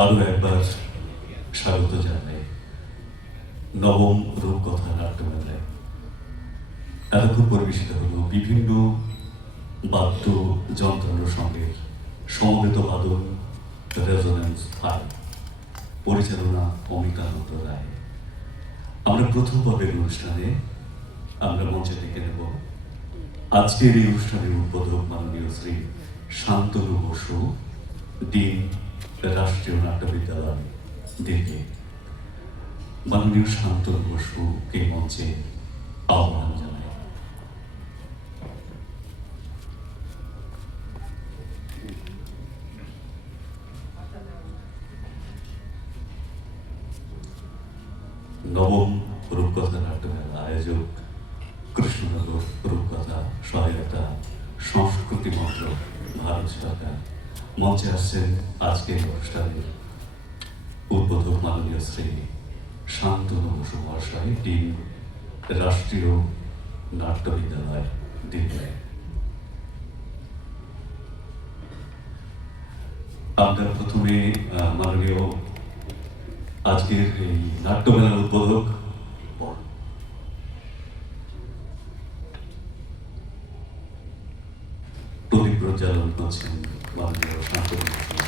আরও একবার স্বাগত জানাই নবম রূপকথা নাট্যমেলায়। এতক্ষণ পরিবেশিত হল বিভিন্ন বাদ্য যন্ত্রাংশের সঙ্গে সমবেত বাদন রেজোনেন্স 5, পরিচালনা অমিতানন্দ রায়। আমরা প্রথম পর্বের অনুষ্ঠানে আমরা মঞ্চে ডেকে নেব আজকের এই অনুষ্ঠানের উদ্বোধক মাননীয় শ্রী শান্তনু বসু, ডিন, রাষ্ট্রীয় নাট্য বিদ্যালয়, দিল্লি। মাননীয় শান্তনু বসুকে মঞ্চে আহ্বান জানাই। নবম রূপকথা নাট্যমেলা আয়োজক কৃষ্ণনগর রূপকথা সহায়তা সংস্কৃতি মন্ত্রক, ভারত সরকার। মঞ্চে আসছেন আজকের অনুষ্ঠানের উদ্বোধক মাননীয় শ্রী শান্তনু বসু মহাশয়, ডিন, রাষ্ট্রীয় নাট্য বিদ্যালয়, দিল্লি। আমরা প্রথমে মাননীয় আজকের এই নাট্যমেলার উদ্বোধক প্রজ্বালন করছেন মাননীয় শান্তনু মহাশয়।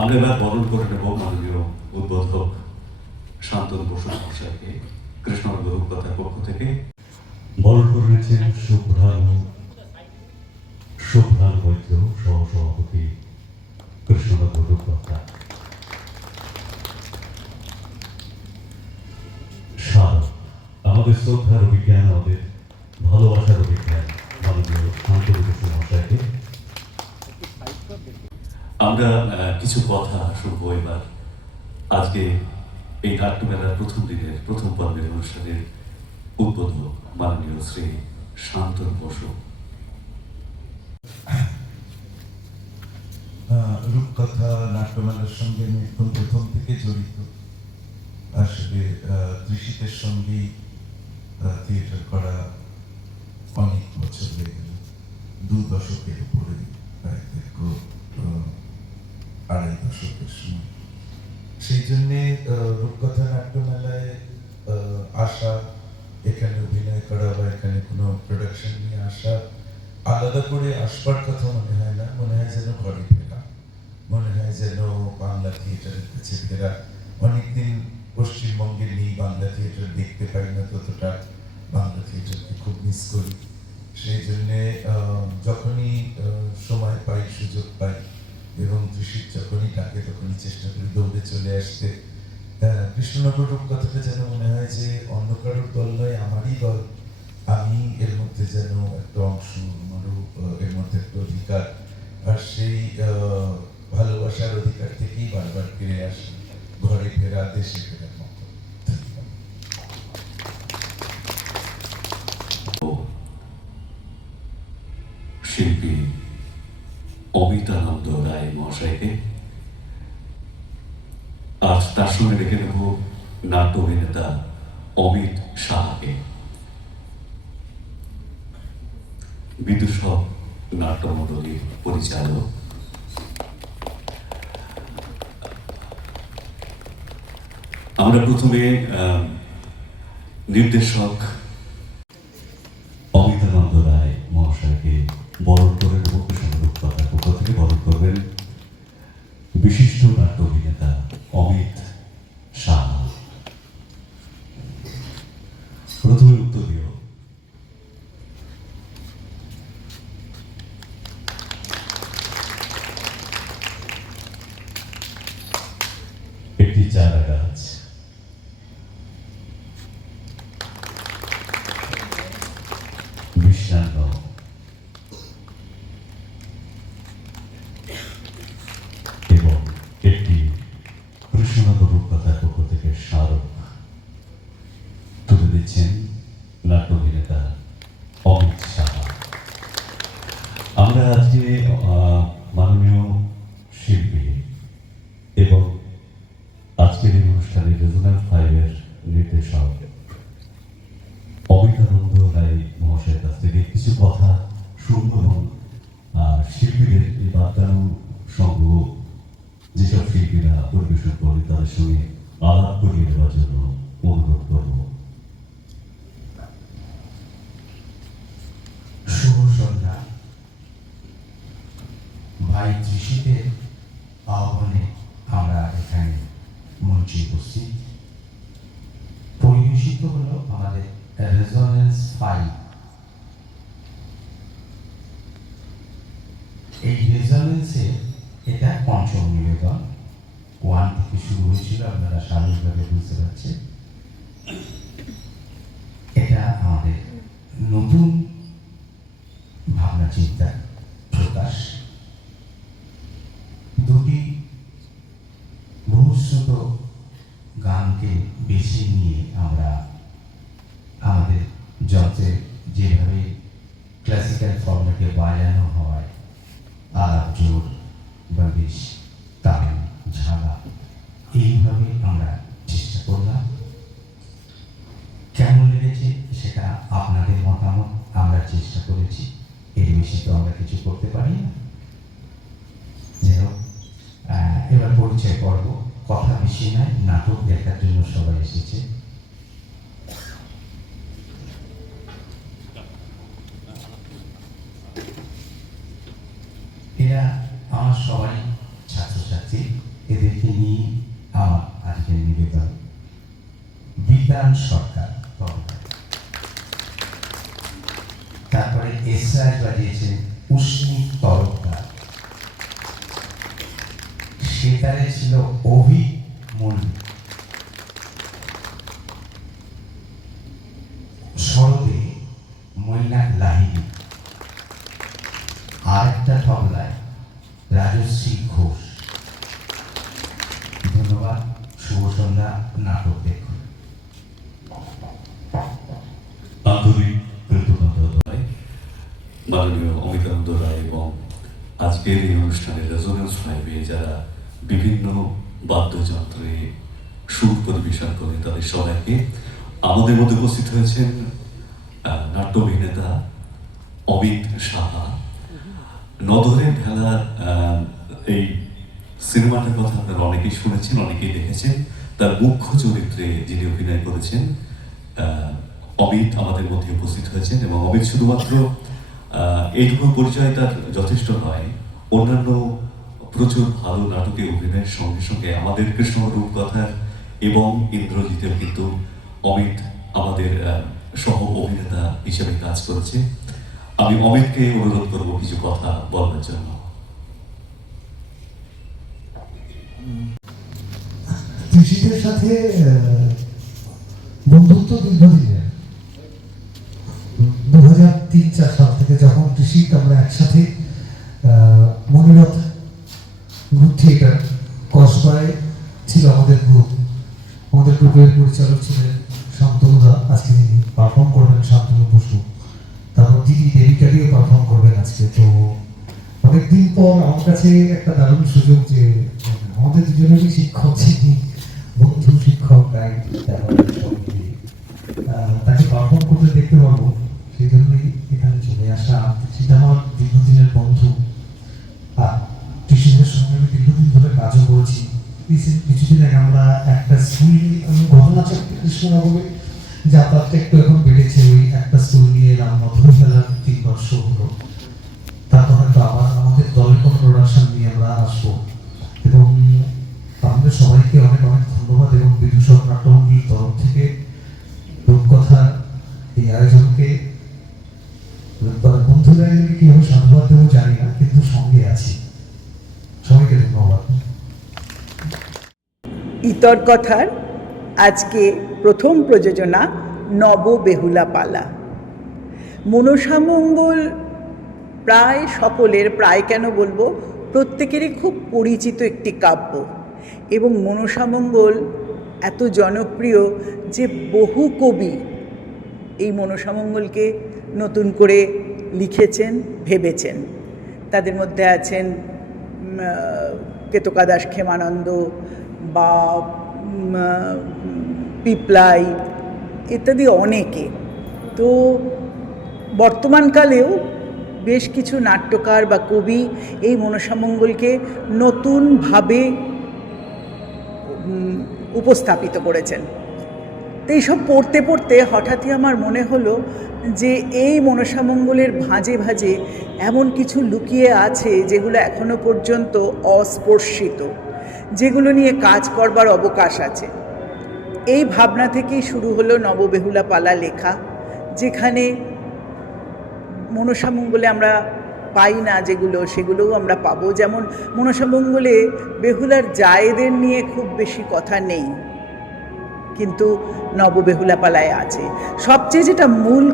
আমরা এবার বরণ করে নেব মাননীয় উদ্বোধক শান্তনু বসু মহাশয়কে কৃষ্ণনগর রূপকথার পক্ষ থেকে। বরণ করে নিয়েছেন শুভ্রান মৈত্র, সহসভাপতি কৃষ্ণনগর রূপকথা। আমাদের শ্রদ্ধার অভিজ্ঞান, আমাদের ভালোবাসার অভিজ্ঞান মাননীয় শান্তনু বসু মহাশয়কে। আমরা কিছু কথা শুনবো এবার আজকে এই নাট্যমেলার প্রথম দিনের প্রথম পর্বের অনুষ্ঠানের উদ্বোধক মাননীয় শ্রী শান্তনু বসু। রূপকথা নাট্যমেলার সঙ্গে আমি একদম প্রথম থেকে জড়িত। আসলে দৃশ্যের সঙ্গেই থিয়েটার করা অনেক বছর হয়ে গেল, 2 দশকের উপরে, প্রায় আড়াই দশকের সময়। সেই জন্যে রূপকথা নাট্যমেলায় আসা, এখানে অভিনয় করা বা এখানে কোনো প্রোডাকশন নিয়ে আসা, আলাদা করে আসবার কথা মনে হয় না। মনে হয় যেন ঘরে ফেরা, মনে হয় যেন বাংলা থিয়েটারের কাছে ফেরা। অনেকদিন পশ্চিমবঙ্গে নেই, বাংলা থিয়েটার দেখতে পাই না, ততটা বাংলা থিয়েটারকে খুব মিস করি। সেই জন্যে যখনই সময় পাই, সুযোগ পাই এবং দৃশ্যিত যখনই ডাকে তখনই চেষ্টা করি দৌড়ে চলে আসতে। কৃষ্ণনগর রূপকথাটা যেন মনে হয় যে অন্য কারোর দল নয়, আমারই দল। আমি এর মধ্যে যেন একটা অংশ, আমারও এর মধ্যে একটা অধিকার। আর সেই ভালোবাসার অধিকার থেকেই বারবার ফিরে আসি, ঘরে ফেরা, দেশে ফেরার মতো। শিল্পী অমিতানন্দ রায় মহাশয়কে, আজ তার সঙ্গে ডেকে নেব নাট্য অভিনেতা অমিত সাহাকে। বিদূষক নাট্যমণ্ডলীর পরিচালক। আমরা প্রথমে নির্দেশক অমিতানন্দ রায় মহাশয়কে বরণ করে নেব। কৃষ্ণনগর পক্ষ থেকে বরণ করবেন বিশিষ্ট নাট্য অভিনেতা অমিত সাহা। প্রথমে উত্তর দিও। একটি চারা গাছ, মিষ্টান্ন, এবং একটি কৃষ্ণনগর রূপকথার পক্ষ থেকে স্মারক তুলে দিচ্ছেন নাট্য অভিনেতা অমিত সাহা। আমরা আজকে মাননীয় শিল্পী এবং আজকের এই অনুষ্ঠানে রিজনাল 5-এর নির্দেশক অমিতানন্দ রায় মহাশয়ের কাছ থেকে কিছু কথা শুনব এবং শিল্পীদের এই বার্তানু সংগ্রহ যেসব শিল্পীরা পরিবেশন করে তাদের সঙ্গে আলাপ করিয়ে দেওয়ার জন্য অনুরোধ করব। শুভ সন্ধ্যা। ভাই ত্রিশীতের আহ্বানে আমরা এখানে মঞ্চে উপস্থিত। পরিবেশিত হলো আমাদের রেজোনেন্স 5। এই রেজোনেন্সে এটা পঞ্চম নিবেদন। 1 থেকে শুরু হয়েছিল, আপনারা স্বাভাবিকভাবে বুঝতে পারছেন। এটা আমাদের নতুন ভাবনা চিন্তা প্রকাশ। দুটি বহুশ্রুত গানকে বেছে নিয়ে আমরা আমাদের যন্ত্রে যেভাবে ক্লাসিক্যাল ফর্মেটে বাজানো হয়, আলাপ, জোর, বাবিশ, তাল, ঝালা, এইভাবে আমরা চেষ্টা করলাম। কেমন লেগেছে সেটা আপনাদের মতামত। আমরা চেষ্টা করেছি, এর বেশি তো আমরা কিছু করতে পারি না। যেন এবার পরিচয় পর্ব, কথা বেশি নয়, নাটক দেখার জন্য সবাই এসেছে। কল্যাণ সরকার তবলা। তারপরে এসরাজ বাজিয়েছেন উষ্ণিক তরফদার, সেতারে ছিল অভি মল্লিক, সরদে মৈনাক লাহিড়ী, আর একটা তবলায় রাজশ্রী ঘোষ। ধন্যবাদ। শুভ সন্ধ্যা। নাটক দেখুন। আন্তরিক কৃতজ্ঞতা জানাই মাননীয় অমিতানন্দ রায় এবং আজকের এই অনুষ্ঠানে রেজোনেন্স ফাইভে যারা বিভিন্ন বাদ্যযন্ত্রে সুর পরিবেশন করে তাদের সবাইকে। আমাদের মধ্যে উপস্থিত হয়েছেন নাট্য অভিনেতা অমিত সাহা। নদরের ভেলার এই সিনেমাটার কথা আপনারা অনেকেই শুনেছেন, অনেকেই দেখেছেন। তার মুখ্য চরিত্রে যিনি অভিনয় করেছেন অমিত আমাদের মধ্যে উপস্থিত হয়েছেন। এবং অমিত শুধুমাত্র এইটুকু পরিচয় তার যথেষ্ট নয়, অন্যান্য প্রচুর ভালো নাটকে অভিনয়ের সঙ্গে সঙ্গে আমাদের কৃষ্ণ রূপকথার এবং ইন্দ্রজিতেও কিন্তু অমিত আমাদের সহ অভিনেতা হিসেবে কাজ করেছে। আমি অমিতকে অনুরোধ করবো কিছু কথা বলার জন্য। কৃষিদের সাথে বন্ধুত্ব দীর্ঘদিনের। 2003-04 সাল থেকে যখন কৃষি আমরা একসাথে মনিরথ গ্রুপ থিয়েটার কসবায় ছিল আমাদের গ্রুপ। আমাদের গ্রুপের পরিচালক ছিলেন শান্তনুদা, আজকে তিনি পারফর্ম করবেন, শান্তনু বসু। তারপর দিদি দেবিকারিও পারফর্ম করবেন আজকে। তো অনেকদিন পর আমার কাছে একটা দারুণ সুযোগ যে আমাদের দুজনেরই শিক্ষক ছিলেন, বন্ধু শিক্ষক গাইড, তাকে পারফর্ম করতে দেখতে পাবো, সেই জন্যই এখানে চলে আসা। সেটা আমার দীর্ঘদিনের বন্ধু, আর কৃষিদের সঙ্গে আমি দীর্ঘদিন ধরে কাজও করেছি। কিছুদিন আগে আমরা একটা স্কুল ঘটনাচক্রে কৃষ্ণনগরে যাতায়াতটা একটু এখন বেড়েছে, ওই একটা স্কুল নিয়ে এলাম। নতুন ফেলার 3 বর্ষ হলো, তারপর হয়তো আবার আমাদের দলের কোনো প্রোডাকশন নিয়ে আমরা আসবো। এবং আমাদের সবাইকে অনেক অনেক ধন্যবাদ এবং বিদূষক নাট্যমন্ডলীর তরফ থেকে রূপকথার এই আয়োজনকে বন্ধুরা কিভাবে সাধুবাদ দেবো জানি না, কিন্তু সঙ্গে আছি। সবাইকে ধন্যবাদ। ইতর কথার আজকে প্রথম প্রযোজনা নব বেহুলা পালা। মনসামঙ্গল প্রায় সকলের, প্রায় কেন বলবো, প্রত্যেকেরই খুব পরিচিত একটি কাব্য। এবং মনসামঙ্গল এত জনপ্রিয় যে বহু কবি এই মনসামঙ্গলকে নতুন করে লিখেছেন, ভেবেছেন। তাদের মধ্যে আছেন কেতকা ক্ষেমানন্দ বা পিপলাই ইত্যাদি অনেকে। তো বর্তমানকালেও বেশ কিছু নাট্যকার বা কবি এই মনসামঙ্গলকে নতুনভাবে উপস্থাপিত করেছেন। তো এইসব পড়তে পড়তে হঠাৎই আমার মনে হলো যে এই মনসামঙ্গলের ভাঁজে ভাঁজে এমন কিছু লুকিয়ে আছে যেগুলো এখনো পর্যন্ত অস্পর্শিত, যেগুলো নিয়ে কাজ করবার অবকাশ আছে। এই ভাবনা থেকেই শুরু হলো নববেহুলা পালা লেখা, যেখানে মনসামঙ্গলে আমরা পাই না যেগুলো, সেগুলোও আমরা পাবো। যেমন মনসামঙ্গলে বেহুলার জায়েদের নিয়ে খুব বেশি কথা নেই, কিন্তু নববেহুলা পালায় আছে। সবচেয়ে যেটা মূল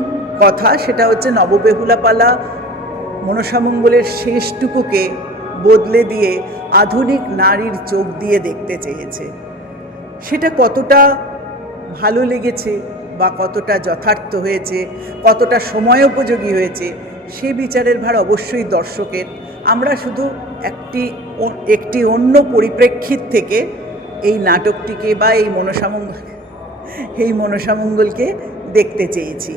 কথা সেটা হচ্ছে নববেহুলা পালা মনসামঙ্গলের শেষটুকুকে বদলে দিয়ে আধুনিক নারীর চোখ দিয়ে দেখতে চেয়েছে। সেটা কতটা ভালো লেগেছে বা কতটা যথার্থ হয়েছে, কতটা সময়োপযোগী হয়েছে, সে বিচারের ভার অবশ্যই দর্শকের। আমরা শুধু একটি অন্য পরিপ্রেক্ষিত থেকে এই নাটকটিকে বা এই মনসামঙ্গলকে দেখতে চেয়েছি।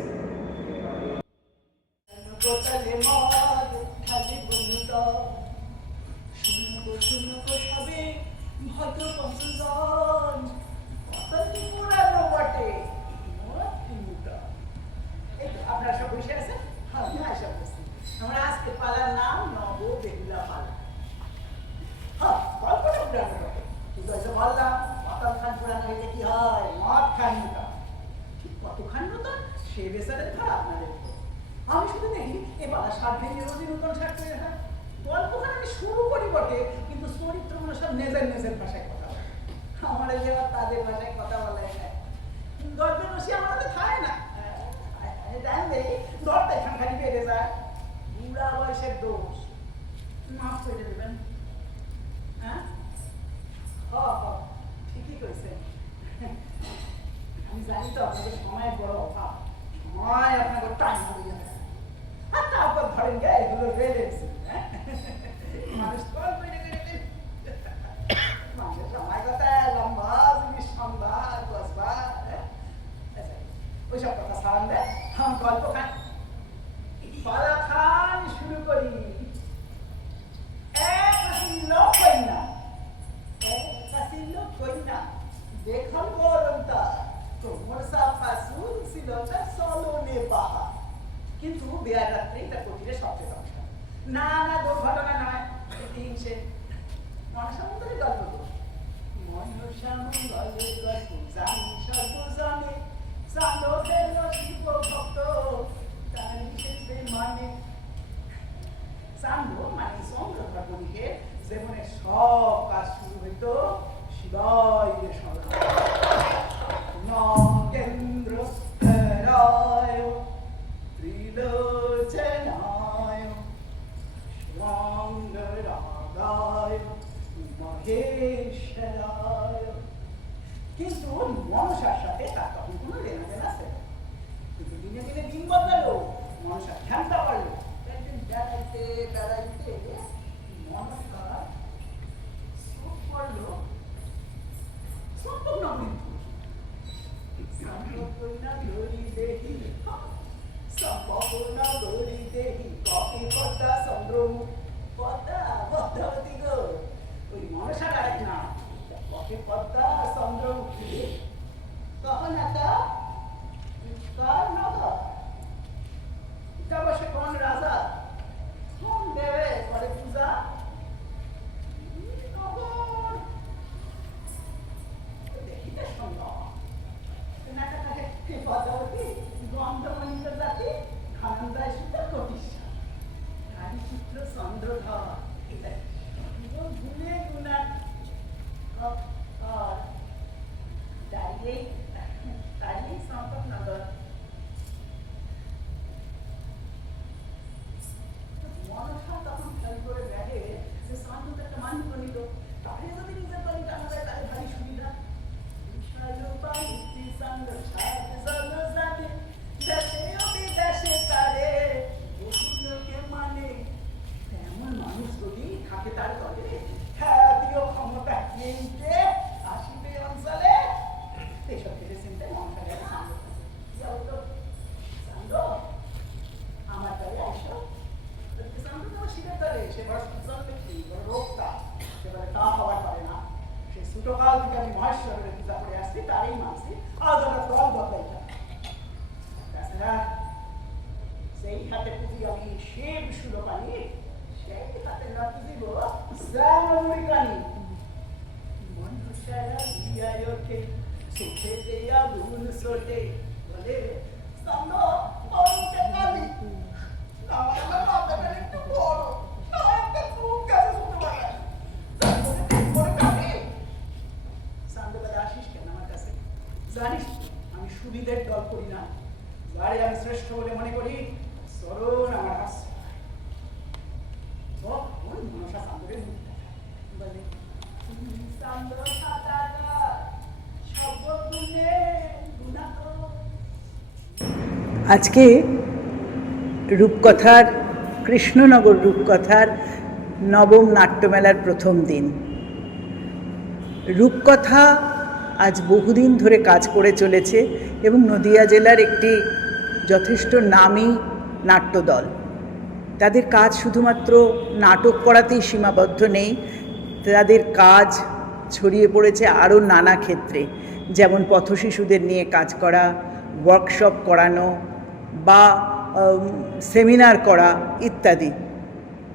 আপনারা সব বসে আছেন? আমরা আজকে পালার নাম নববেহুলা পালা। হ্যাঁ, গল্পটা পুরানো রকম, কিন্তু বললাম মাতাল খান পুরানো হইলে কি হয়, মদ খান। সে বেচারে খারাপ আপনাদের। আমি শুধু দেখি এ বালা শার্ট ভেঙে রোজই নতুন শার্ট তৈরি হয়। গল্পখানে আমি শুরু করি বটে, কিন্তু চরিত্রগুলো সব নিজের নিজের ভাষায় কথা বলে। আমার এই যে তাদের ভাষায় কথা বলে গল্পের রসি আমাদের খায় না। জান দেখি দরটা এখান খালি বেড়ে যায়। বুড়া বয়সের দোষ, মাফ করে দেবেন। হ্যাঁ, ঠিকই কইছেন। আমি জানি তো আপনাদের সময়ের বড় অভাব, সময় আপনাকে টাইম হয়ে যাবে। আর তারপর ধরেন গে এগুলো রেলেছি, মানুষ কল করে মানুষের সময় কথা লম্বা জিনিস সংবাদ বসবার। ওইসব কথা সারান দেয়, আমি গল্প খান পালা খান শুরু করি। এক লোক কই না, লোক কই না দেখল গরমটা তোমার সাফা সুন ছিল তার চলনে বাহা। কিন্তু বেয়ার রাত্রেই তার কঠিরে সবচেয়ে দরকার। না না দুর্ঘটনা নয়, হিংসে মনসামঙ্গলের গল্প। মনসামঙ্গলের গল্প জানি সর্বজনে, চাঁদকের শিব ভক্ত তার হিসেবে মানে। চান্দ মানে চন্দ্র ভগবানকে জীবনের সব কাজ শুরু হইতো শিবায় স্মরণ। নগেন্দ্র স্থরায় ত্রিলোচনায় মঙ্গরাগায় মহেশ্বরায়। কিন্তু মনসার সাথে তার তখন কোনো লেনাদেনা আছে। কিন্তু দিনে দিনে দিন বদলালো, মনসা ধ্যানটা বাড়লো। একদিন বেড়াইতে বেড়াইতে মনসা চোখ পড়লো সম্পূর্ণ মৃত্যু। সম্পূর্ণ ধরি দেহি, সম্পূর্ণ ধরি দেহি কপি পদ্মা চন্দ্রমুখ পদ্মা পদ্মাবতী গো। ওই মনসা ডাক না কপি পদ্মা চন্দ্রমুখী। তখন একটা কার নগর এটা বসে কোন রাজা কোন দেবে করে পূজা। দেখিতে সুন্দর পদ্মাবতী গন্ধমণিত জাতি খানন্দায় সুতা কটিসা নারী চিত্র চন্দ্রধর। এটা ভুলে গুণার দাঁড়িয়ে সম্পদ নগর। মনসা তখন খেয়াল করে দেখে যে শান্ত একটা মানুষ বলিল, তাহলে যদি নিজের বাড়ি টানা যায় তাহলে ভারী সুবিধা। এমন মানুষ যদি থাকে তার দলে খ্যাতীয় ক্ষমতা কিনতে আসিবে অঞ্চলে। এইসব থেকে চিন্তায় মনসা গেলে চান্দ আমার দলে আসো। চান্দ তোমার শীতের দলে সে বড় সুজন ব্যক্তি, বড় রোগটা, সে বলে তা হওয়ার পারে না। সে ছোটকাল থেকে আমি মহেশ্বরের পূজা করে আসছি, তারই মানছি। আজ আমার দল বদলাই তাছাড়া সেই হাতে পুঁজি আমি শিব সুলপানি, সেই হাতে না পুঁজিব শ্যামরিকানি। মনুষ্যরা বিয়ায় ওঠে সুখে দেয়া ভুল সোটে বলে সামনে অরুণকে কালি। আমার বাবাটা একটু বড়, একটা খুব কাছে শুনতে পারে সান্দবাদে আসিস কেন আমার কাছে? জানিস আমি সুবিধের দল করি না, যারে আমি শ্রেষ্ঠ বলে মনে করি চরণ আমার হাস্য। মনসা চান্দরের মুখ বলে চান্দ্র আজকে রূপকথার কৃষ্ণনগর রূপকথার নবম নাট্যমেলার প্রথম দিন। রূপকথা আজ বহুদিন ধরে কাজ করে চলেছে এবং নদিয়া জেলার একটি যথেষ্ট নামী নাট্যদল। তাদের কাজ শুধুমাত্র নাটক করাতেই সীমাবদ্ধ নেই, তাদের কাজ ছড়িয়ে পড়েছে আরও নানা ক্ষেত্রে, যেমন পথশিশুদের নিয়ে কাজ করা, ওয়ার্কশপ করানো বা সেমিনার করা ইত্যাদি।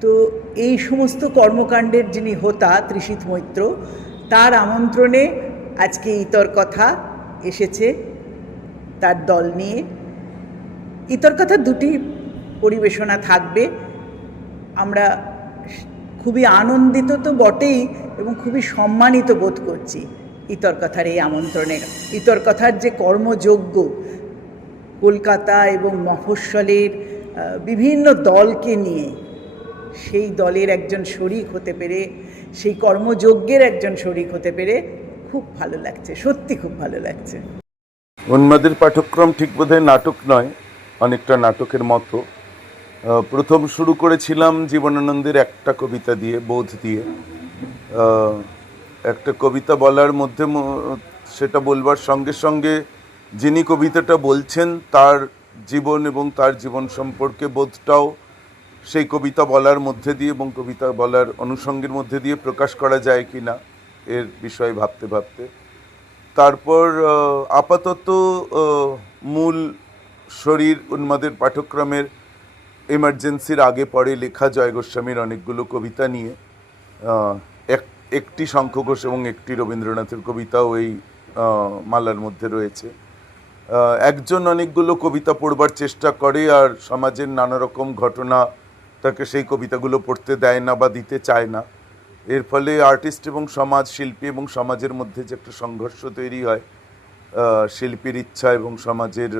তো এই সমস্ত কর্মকাণ্ডের যিনি হোতা ত্রিশিত মৈত্র, তার আমন্ত্রণে আজকে ইতর কথা এসেছে তার দল নিয়ে ইতর কথা দুটি পরিবেশনা থাকবে। আমরা খুবই আনন্দিত তো বটেই এবং খুবই সম্মানিত বোধ করছি ইতর কথার এই আমন্ত্রণে। ইতর কথার যে কর্মযজ্ঞ কলকাতা এবং মফস্বলের বিভিন্ন দলকে নিয়ে, সেই দলের একজন শরিক হতে পেরে, সেই কর্মযজ্ঞের একজন শরিক হতে পেরে খুব ভালো লাগছে, সত্যি খুব ভালো লাগছে। উন্মাদের পাঠ্যক্রম ঠিক বোধহয় নাটক নয়, অনেকটা নাটকের মতো। প্রথম শুরু করেছিলাম জীবনানন্দের একটা কবিতা দিয়ে, বোধ দিয়ে। একটা কবিতা বলার মধ্যে সেটা বলবার সঙ্গে সঙ্গে যিনি কবিতাটা বলছেন তার জীবন এবং তার জীবন সম্পর্কে বোধটাও সেই কবিতা বলার মধ্যে দিয়ে এবং কবিতা বলার অনুষঙ্গের মধ্যে দিয়ে প্রকাশ করা যায় কি না এর বিষয়ে ভাবতে ভাবতে তারপর আপাতত মূল শরীর উন্মাদের পাঠ্যক্রমের এমার্জেন্সির আগে পরে লেখা জয় গোস্বামীর অনেকগুলো কবিতা নিয়ে একটি শঙ্খ ঘোষ এবং একটি রবীন্দ্রনাথের কবিতাও এই মালার মধ্যে রয়েছে। একজন অনেকগুলো কবিতা পড়বার চেষ্টা করে আর সমাজের নানা রকম ঘটনা তাকে সেই কবিতাগুলো পড়তে দেয় না বা দিতে চায় না। এর ফলে আর্টিস্ট এবং সমাজ, শিল্পী এবং সমাজের মধ্যে যে একটা সংঘর্ষ তৈরি হয়, শিল্পীর ইচ্ছা এবং সমাজের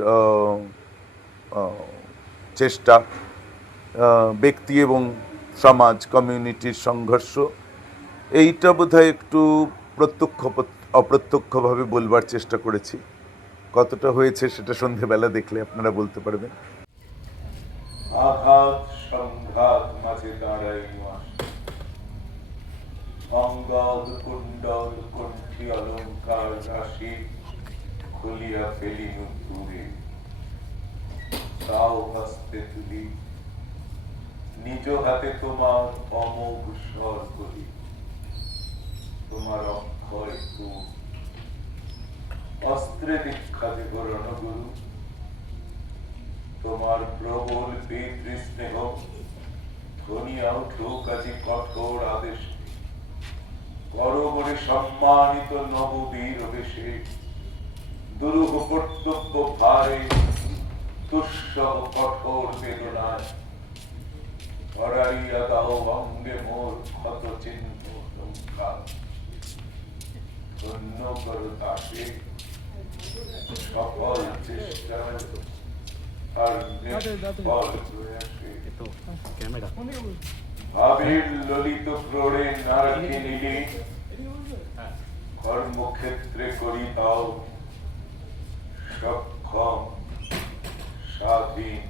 চেষ্টা, ব্যক্তি এবং সমাজ, কমিউনিটির সংঘর্ষ, এইটা বোধহয় একটু অপ্রত্যক্ষভাবে বলবার চেষ্টা করেছি। কতটা হয়েছে সেটা সন্ধেবেলা দেখলে আপনারা বলতে পারবেন। আঘাত সংঘাত মাঝে দাঁড়াই অঙ্গদ কুণ্ডল কণ্ঠী অলঙ্কার রাশি খুলিয়া ফেলিনু দূরে, তাও হস্তে তুলি নিজ হাতে তোমার অমোঘ স্বর করি, তোমার অক্ষয় তুম অস্ত্রে দীক্ষা দেব রণগুরু, তোমার প্রবল পিতৃস্নেহ ধনিয়া উঠুক আজি কঠোর আদেশ, করো বলে সম্মানিত নববীর বেশে, দুরূহ কর্তব্য ভারে দুঃসহ কঠোর বেদনায়, করাইয়া দাও অঙ্গে মোর ক্ষত চিহ্ন লঙ্কা, ধন্য করো তাকে সফল চেষ্টা আর নিষ্ফল প্রয়াসে, ভাবের ললিত ক্রোড়ে নারকে নিলে কর্মক্ষেত্রে করি তাও সক্ষম স্বাধীন।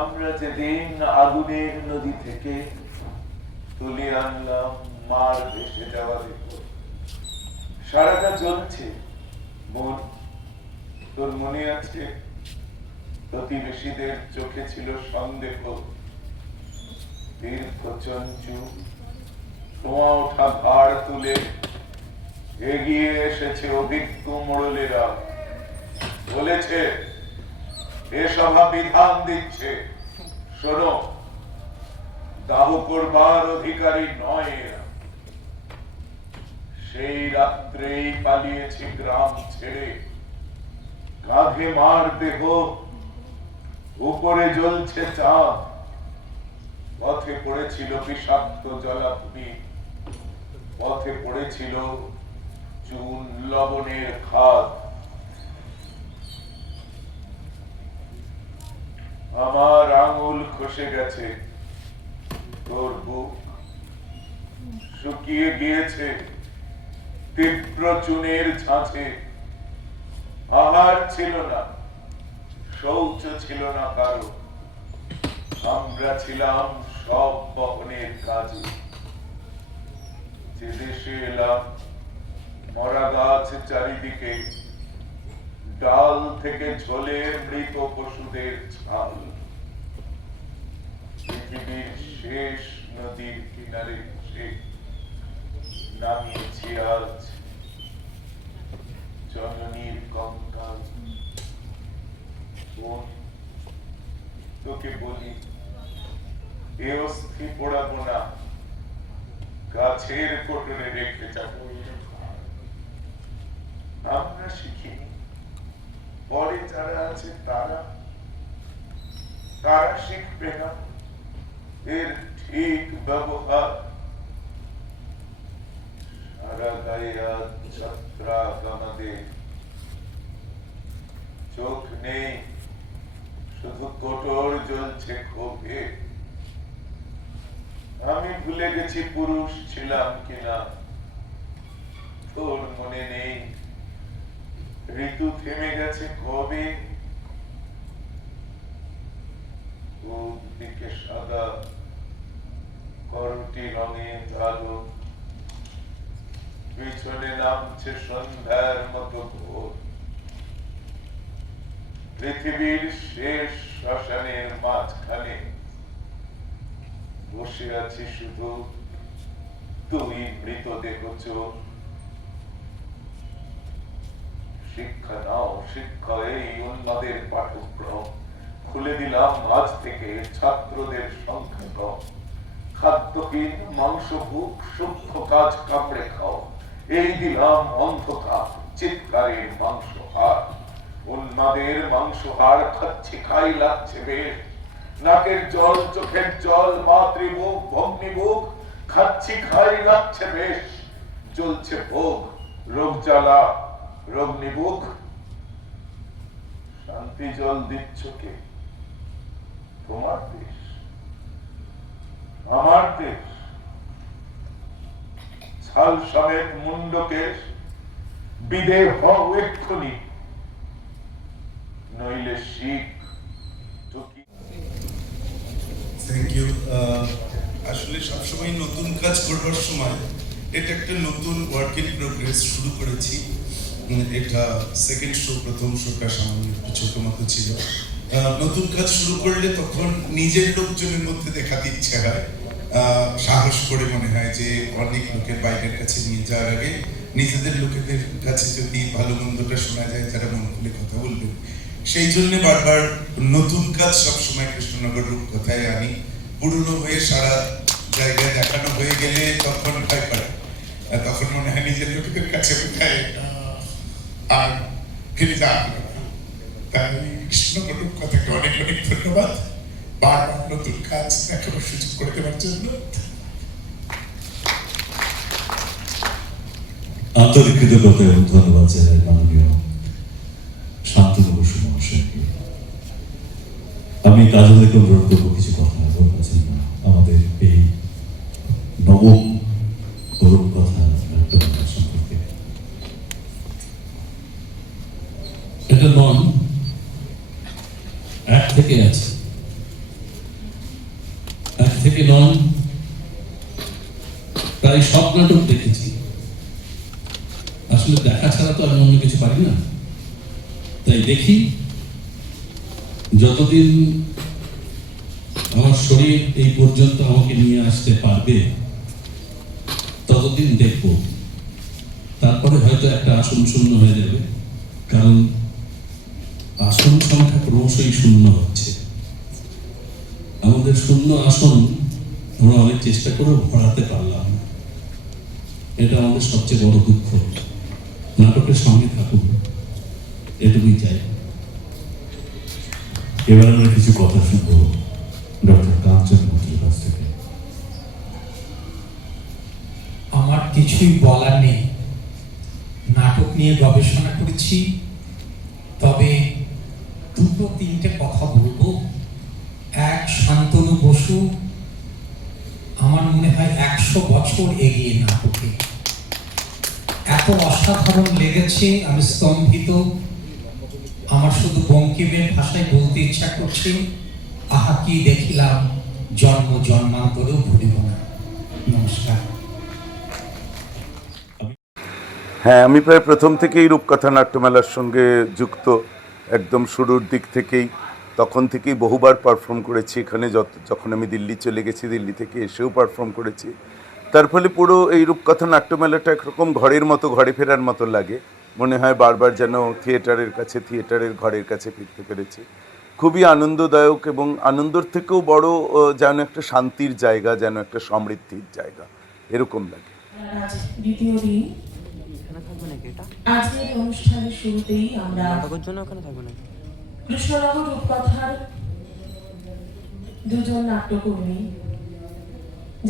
আমরা যেদিন আগুনের নদী থেকে তুলে আনলাম মার ভেসে যাওয়া দেখো, সারাটা জ্বলছে মন, তোর মনে আছে প্রতিবেশীদের চোখে ছিল সন্দেহ, দীর্ঘ চঞ্চু ধোঁয়া ওঠা ভাড় তুলে এগিয়ে এসেছে অভিজ্ঞ মোড়লেরা, বলেছে এ সভা বিধান দিচ্ছে, শোনো দাহ করবার অধিকারী নয় এরা। সেই রাত্রেই পালিয়েছি গ্রাম ছেড়ে, কাঁধে মার দেহ, উপরে জ্বলছে চাঁদ, পথে পড়েছিল বিষাক্ত জলাভূমি, পথে পড়েছিল চুন লবণের খাদ। আমার আঙুল খসে গেছে, তোর বুক শুকিয়ে গিয়েছে তীব্র চুনের ঝাঁঝে, আহার ছিল না, শৌচ ছিল না কারো, আমরা ছিলাম সব বহনের কাজে। যে দেশে এলাম মরা গাছ চারিদিকে, ডাল থেকে ঝোলে মৃত পশুদের ছাল, পৃথিবীর শেষ নদীর কিনারে বসে নামিয়েছি আজ জননীর কঙ্কাল। তোকে বলি এ অস্থি পোড়াবো না, গাছের কোটরে রেখে যাবো। ব্যবহার সারা গায়ে আজ ছত্রাক আমাদের, চোখ নেই, শুধু কোটর জ্বলছে ক্ষোভে। আমি ভুলে গেছি পুরুষ ছিলাম কিনা, তোর মনে নেই ঋতু থেমে গেছে কবে। পূব দিকে সাদা করটি রঙের আলো, পিছনে নামছে সন্ধ্যার মতো ভোর। পৃথিবীর শেষ শ্মশানের মাঝখানে বসে আছি শুধু তুই মৃতদেহ চোর। শিক্ষা নাও শিক্ষা, এই উন্মাদের পাঠ্যক্রম খুলে দিলাম আজ থেকে ছাত্রদের সংখ্যাক্রম। খাদ্যহীন মাংস ভুক সূক্ষ্ম কাজ কামড়ে খাও, এই দিলাম অন্ধকার চিৎকারের মাংস হার। উন্মাদের মাংস হার খাচ্ছি, খাই লাগছে বেশ, নাকের জল চোখের জল মাতৃমুখ ভগ্নিমুখ, খাচ্ছি খাই লাগছে বেশ। জ্বলছে ভোগ রোগ জ্বালা রোগ নিবুক, শান্তি জল দিচ্ছ কে? তোমার দেশ আমার দেশ, ছাল সমেত মুন্ডকেশ বিদে হও এক্ষুনি, নইলে শিখ টুকি। Thank you. আসলে সবসময় নতুন কাজ করবার সময় এটা একটা নতুন ওয়ার্ক ইন প্রোগ্রেস শুরু করেছি। এটা সেকেন্ড শো, প্রথম শোটা সামান্য একটু ছোট মতো ছিল। নতুন কাজ শুরু করলে তখন নিজের লোকজনের মধ্যে দেখাতে ইচ্ছে হয়, সাহস করে মনে হয় যে অনেক লোকের বাইরের কাছে নিয়ে যাওয়ার আগে নিজেদের লোকেদের কাছে যদি ভালো মন্দটা শোনা যায়, যারা মন খুলে কথা বলবেন, সেই জন্য বারবার নতুন কাজ সবসময় কৃষ্ণনগর রূপকথায় আনি। পুরনো হয়ে সারা জায়গায় দেখানো হয়ে গেলে তখন ভয় পায়, তখন মনে হয় নিজের লোকেদের কাছে বোধহয় আর ফিরে যাওয়া হলো না। তাই কৃষ্ণনগর রূপকথাকে অনেক অনেক ধন্যবাদ, বারবার নতুন কাজ দেখানোর সুযোগ করে দেওয়ার জন্য। আন্তরিক কৃতজ্ঞতা এবং ধন্যবাদ জানাই মাননীয় শান্তনু বসু মহাশয়কে। আমি কাজলকে অনুরোধ করবো কিছু কথা বলছেন না আমাদের এই নবম রূপকথা নাট্যকথা সম্পর্কে। এটা নন এক থেকে আছে, এক থেকে নন প্রায় সব নাটক দেখেছি। আসলে দেখা ছাড়া তো আমি অন্য কিছু পারি না, তাই দেখি। যতদিন আমার শরীর এই পর্যন্ত আমাকে নিয়ে আসতে পারবে ততদিন দেখব। তারপরে হয়তো একটা আসন শূন্য হয়ে যাবে, কারণ আসন সংখ্যা ক্রমশই শূন্য হচ্ছে। আমাদের শূন্য আসন আমরা অনেক চেষ্টা করেও ভরাতে পারলাম না। এটা আমাদের সবচেয়ে বড় দুঃখ। নাটকের সঙ্গে থাকুন, এটুকুই চাই। এবার আমরা কিছু কথা শুনবো ডক্টর কাঞ্চন মন্ত্রীর কাছ থেকে। আমার কিছুই বলার নেই। নাটক নিয়ে গবেষণা করেছি, তবে দুটো তিনটে কথা বলবো। এক, শান্তনু বসু আমার মনে হয় 100 বছর এগিয়ে নাটকে। এত অসাধারণ লেগেছে, আমি স্তম্ভিত। আমার শুধু বঙ্কিমের ভাষায় বলতে ইচ্ছা করছে, আহা কি দেখিলাম, জন্ম জন্মান্তরেও ভুলিব না। নমস্কার। হ্যাঁ, আমি প্রায় প্রথম থেকেই রূপকথা নাট্যমেলার সঙ্গে যুক্ত, একদম শুরুর দিক থেকেই। তখন থেকেই বহুবার পারফর্ম করেছি এখানে। যখন আমি দিল্লি চলে গেছি, দিল্লি থেকে এসেও পারফর্ম করেছি। তার ফলে পুরো এই রূপকথা নাট্যমেলাটা একরকম ঘরের মতো, ঘরে ফেরার মতো লাগে। মনে হয় বারবার যেন থিয়েটারের কাছে, থিয়েটারের ঘরের কাছে ফিরতে পেরেছি। খুবই আনন্দদায়ক এবং আনন্দর থেকেও বড় যেন একটা শান্তির জায়গা, যেন একটা সমৃদ্ধির জায়গা, এরকম লাগে। আজ দ্বিতীয় দিন। আজকের অনুষ্ঠানের শুরুতেই আমরা কৃষ্ণনগর রূপকথার দুজন নাট্যকর্মী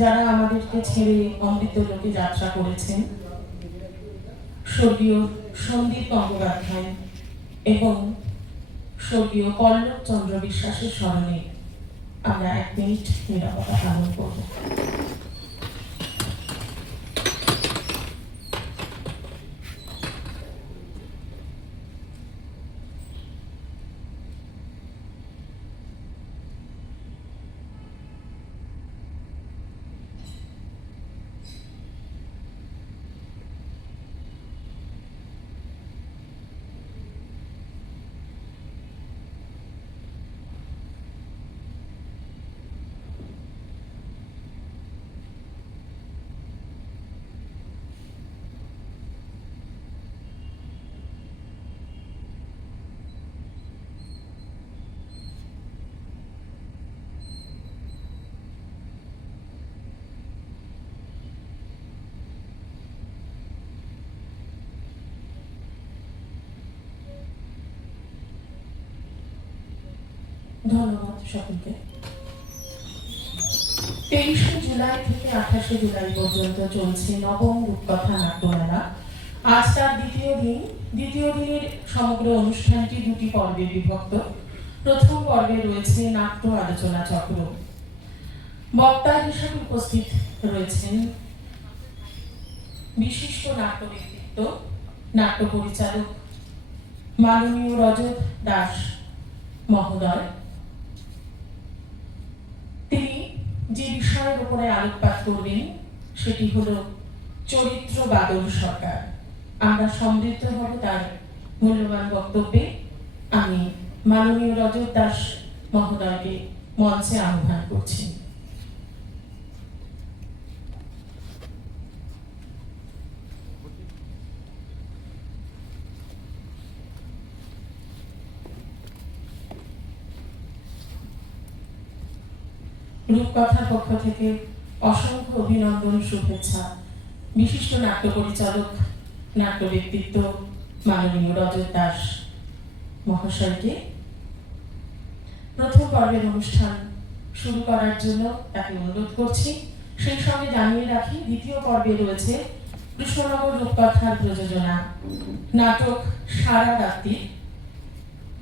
যারা আমাদেরকে ছেড়ে অমৃত লোকে যাত্রা করেছেন, স্বর্গীয় সন্দীপ গঙ্গোপাধ্যায় এবং স্বর্গীয় পল্লব চন্দ্র বিশ্বাসের স্মরণে আমরা 1 মিনিট নীরবতা পালন করব। ধন্যবাদ সকলকে। 23শে জুলাই থেকে 28শে জুলাই পর্যন্ত চলছে নবম রূপকথা নাট্যমেলা। আজ তার দ্বিতীয় দিন। দ্বিতীয় দিনের সমগ্র অনুষ্ঠানটি 2টি পর্বে বিভক্ত। প্রথম পর্বে রয়েছে নাট্য আলোচনা চক্র। বক্তা হিসেবে উপস্থিত রয়েছেন বিশিষ্ট নাট্য ব্যক্তিত্ব, নাট্য পরিচালক মাননীয় রজত দাস মহোদয়। তিনি যে বিষয়ের উপরে আলোকপাত করবেন সেটি হলো চরিত্র বাদল সরকার। আমরা সমৃদ্ধ হব তার মূল্যবান বক্তব্যে। আমি মাননীয় রজত দাস মহোদয়কে মঞ্চে আহ্বান করছি। রূপকথার পক্ষ থেকে অসংখ্য অভিনন্দন, শুভেচ্ছা বিশিষ্ট নাট্য পরিচালক, নাট্য ব্যক্তিত্ব মাননীয় রজত দাস মহাশয়কে। প্রথম পর্বের অনুষ্ঠান শুরু করার জন্য তাকে অনুরোধ করছি। সেই সঙ্গে জানিয়ে রাখি, দ্বিতীয় পর্বে রয়েছে কৃষ্ণনগর রূপকথার প্রযোজনা নাটক সারা রাত্রি,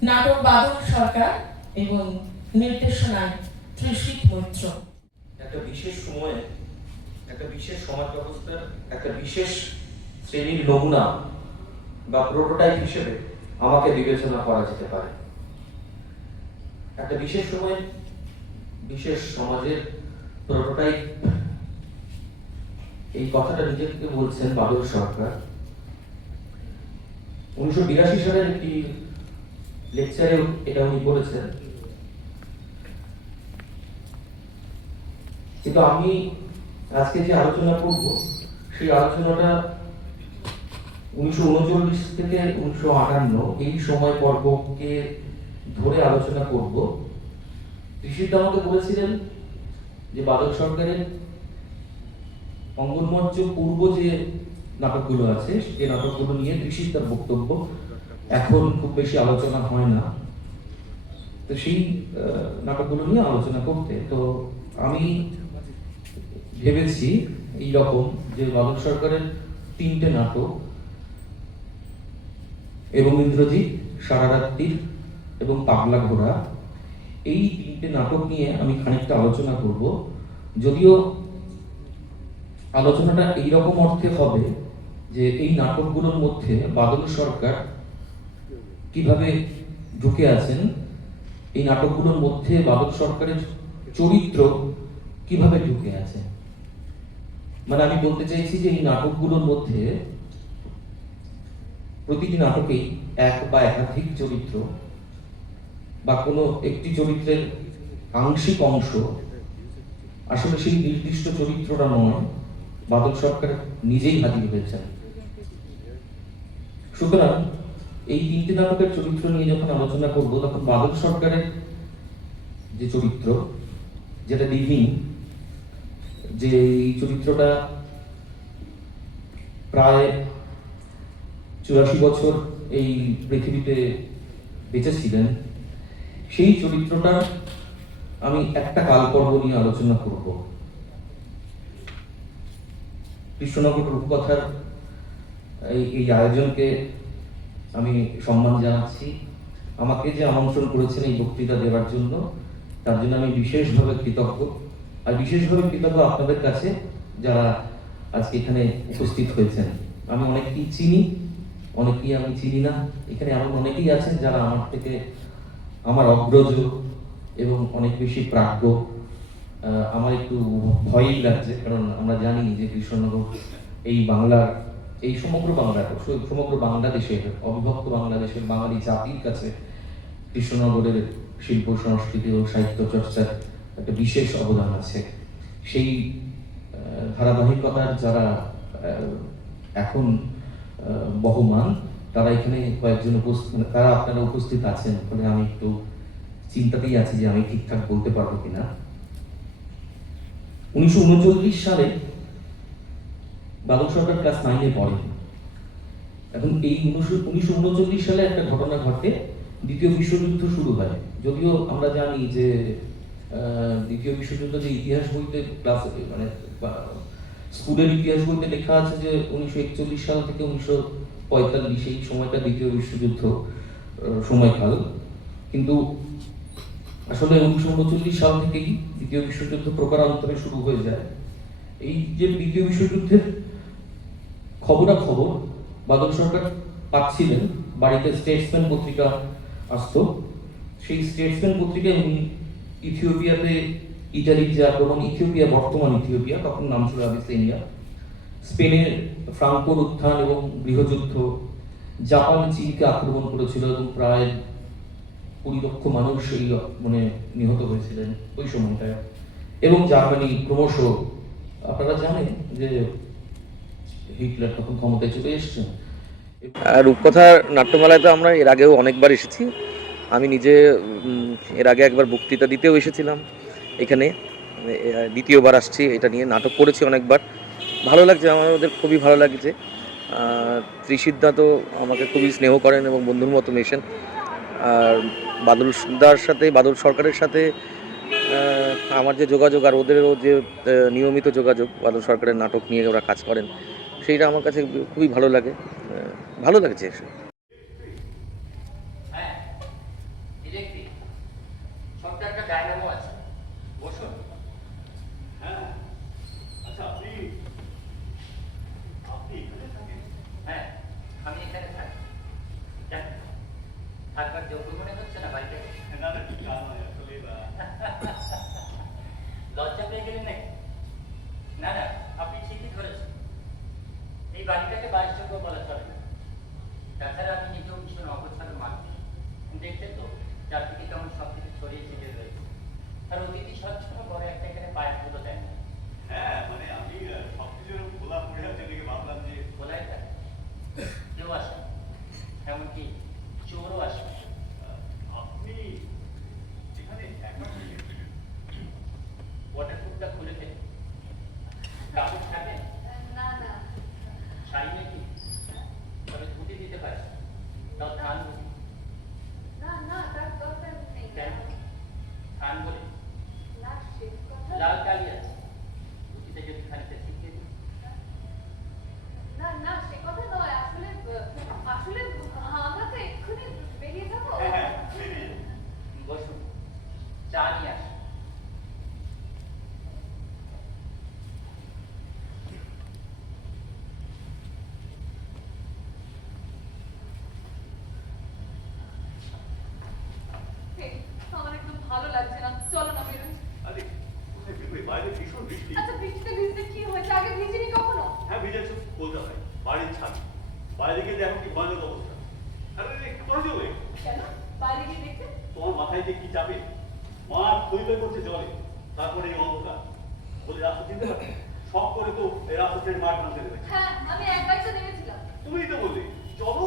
নাটক বাদল সরকার এবং নির্দেশনায় ত্রিশিত মৈত্র। একটা বিশেষ সময়ে, একটা বিশেষ সমাজ ব্যবস্থার একটা বিশেষ শ্রেণীর নমুনা বা প্রোটোটাইপ হিসেবে আমাকে বিবেচনা করা যেতে পারে। একটা বিশেষ সময়ে বিশেষ সমাজের প্রোটোটাইপ, এই কথাটা নিজেকে বলছেন বাদল সরকার। 1982 সালের একটি লেকচারে এটা উনি বলেছেন। কিন্তু আমি আজকে যে আলোচনা করব সেই আলোচনাটা 1939 থেকে 1958 এই সময় পর্বকে ধরে আলোচনা করব। ঋষিদা আমাকে বলেছিলেন যে বাদল সরকারের অঙ্গনমঞ্চ পূর্ব যে নাটকগুলো আছে সেই নাটকগুলো নিয়ে ঋষিদার বক্তব্য এখন খুব বেশি আলোচনা হয় না, তো সেই নাটকগুলো নিয়ে আলোচনা করতে। তো আমি ভেবেছি এই রকম যে বাদল সরকারের 3টে নাটক এবং ইন্দ্রজিৎ, সারা রাত্রির এবং পাগলা ঘোড়া, এই 3টে নাটক নিয়ে আমি খানিকটা আলোচনা করব। যদিও আলোচনাটা এইরকম অর্থে হবে যে এই নাটকগুলোর মধ্যে বাদল সরকার কিভাবে ঢুকে আছেন, এই নাটকগুলোর মধ্যে বাদল সরকারের চরিত্র কিভাবে ঢুকে আছে। মানে আমি বলতে চাইছি যে এই নাটকগুলোর মধ্যে প্রতিটি নাটকেই এক বা একাধিক চরিত্র বা কোনো একটি চরিত্রের আংশিক অংশ, আসলে সেই নির্দিষ্ট চরিত্রটা নয়, বাদল সরকার নিজেই হাজির হয়েছেন। সুতরাং এই 3টে নাটকের চরিত্র নিয়ে যখন আলোচনা করব তখন বাদল সরকারের যে চরিত্র, যেটা লিভিং, যে এই চরিত্রটা প্রায় 84 বছর এই পৃথিবীতে বেঁচে ছিলেন, সেই চরিত্রটা আমি একটা কালপর্ব নিয়ে আলোচনা করব। কৃষ্ণনগর রূপকথার এই আয়োজনকে আমি সম্মান জানাচ্ছি। আমাকে যে আমন্ত্রণ করেছেন এই বক্তৃতা দেওয়ার জন্য, তার জন্য আমি বিশেষভাবে কৃতজ্ঞ। আর বিশেষভাবে কৃতজ্ঞ আপনাদের কাছে যারা আজকে এখানে উপস্থিত হয়েছেন। আমি অনেককেই চিনি, অনেকেই আমি চিনি না। এখানে এমন অনেকেই আছেন যারা আমার থেকে আমার অগ্রজ এবং অনেক বেশি প্রাজ্ঞ। আমার একটু ভয়ই লাগছে, কারণ আমরা জানি যে কৃষ্ণনগর এই বাংলার, এই সমগ্র বাংলার, সমগ্র বাংলাদেশের, অবিভক্ত বাংলাদেশের বাঙালি জাতির কাছে কৃষ্ণনগরের শিল্প সংস্কৃতি ও সাহিত্য চর্চার একটা বিশেষ অবদান আছে। সেই ধারাবাহিকতার যারা এখন বহমান, তারা এখানে কয়েকজন উপস্থিত, তারা আপনারা উপস্থিত আছেন, ফলে আমি একটু চিন্তাতেই আছি যে আমি ঠিকঠাক বলতে পারবো কিনা। 1939 সালে বাদল সরকার ক্লাস 9-এ পড়ে। এখন এই 1939 সালে একটা ঘটনা ঘটে, দ্বিতীয় বিশ্বযুদ্ধ শুরু হয়। যদিও আমরা জানি যে দ্বিতীয় বিশ্বযুদ্ধ যে ইতিহাস বইতে ক্লাস মানে স্কুলের ইতিহাস বইতে লেখা আছে যে 1941 সাল থেকে 1945 এই সময়টা দ্বিতীয় বিশ্বযুদ্ধ সময়কাল, কিন্তু আসলে 1939 সাল থেকেই দ্বিতীয় বিশ্বযুদ্ধ প্রকারান্তরে শুরু হয়ে যায়। এই যে দ্বিতীয় বিশ্বযুদ্ধের খবরাখবর বাদল সরকার পাচ্ছিলেন, বাড়িতে স্টেটসম্যান পত্রিকা আসতো। সেই স্টেটসম্যান পত্রিকায় উনি ইথিওপিয়াতে ইটালির যে আক্রমণ, ইথিওপিয়া বর্তমান ইথিওপিয়া, তখন নাম ছিল আবিসিনিয়া, স্পেনের ফ্রাঙ্কোর উত্থান এবং গৃহযুদ্ধ, জাপান চীনকে আক্রমণ করেছিল এবং প্রায় 20 লক্ষ মানুষ এই মানে নিহত হয়েছিলেন ওই সময়টায়, এবং জার্মানি ক্রমশ, আপনারা জানেন যে হিটলার তখন ক্ষমতায় চলে এসছেন। রূপকথার নাট্যমেলায় তো আমরা এর আগেও অনেকবার এসেছি। আমি নিজে এর আগে একবার বক্তৃতা দিতেও এসেছিলাম এখানে, দ্বিতীয়বার আসছি। এটা নিয়ে নাটক করেছি অনেকবার, ভালো লাগছে, আমার ওদের খুবই ভালো লাগছে। ত্রিশিদ্দা তো আমাকে খুবই স্নেহ করেন এবং বন্ধুর মতো মেশেন। আর বাদল সরকারের সাথে আমার যে যোগাযোগ, আর ওদেরও যে নিয়মিত যোগাযোগ, বাদল সরকারের নাটক নিয়ে ওরা কাজ করেন, সেইটা আমার কাছে খুবই ভালো লাগে, ভালো লাগছে। লজ্জা পেয়ে গেলেন নাকি? না না, আপনি ঠিকই ধরেছেন। এই বাড়িটাকে বাড়িযোগ্য বলা চলে না। তাছাড়া আপনি নিজেও ভীষণ অবস্থানের মানুষ, দেখছেন তো চারদিকে কেমন সব কিছু ছড়িয়ে ছিটিয়ে রয়েছে। আর অতিথি স্বচ্ছন্দ বড় একটা এখানে পায়ের গুলো দেয় না। হ্যাঁ, মানে আমি সবকিছুর খোলা পড়ে আছে দেখে ভাবলাম যে খোলাই থাকে, কেউ আসে, এমনকি চোরও আসে। আপনি এখানে ওয়াটারপ্রুফটা খুলে ফেলে কাপড় থাকে না, না শাড়ি নাকি তবে ধুতে দিতে পারে, তাও ধান না না, তার দরকার নেই। কেন ধান বলে লাল কালি আছে, ধুতিতে যদি খানিকটা শিখিয়ে দিই। না না, সে কথা নয়, আসলে আসলে আমরা তো এক্ষুনি বেরিয়ে যাবো। বসুন, চা নিয়ে আসুন। আমার একদম ভালো লাগছে না, চলো না বেরোই। আরে কোথায় বেরোই? বাইরে ভীষণ বৃষ্টি। আচ্ছা, বৃষ্টিতে ভিজতে কি হয়েছে? আগে ভিজিনি কখনো? হ্যাঁ, ভিজেছো কলকাতায়, বাড়ির ছাদ। বাইরে গিয়ে দেখো কি ভয়ানক অবস্থা। আরে পড়ে যাবে। কেন? বাইরে গিয়ে দেখতে তোমার মাথায় যে কি চাপে, মা থই থই করছে জলে, তারপরে এই অন্ধকার বলে রাস্তা চিনতে পারবে, শখ করে তো এই রাস্তা ছেড়ে মাঠ ভাঙতে দেবে। হ্যাঁ, আমি একবার তো নেমেছিলাম। তুমিই তো বললে চলো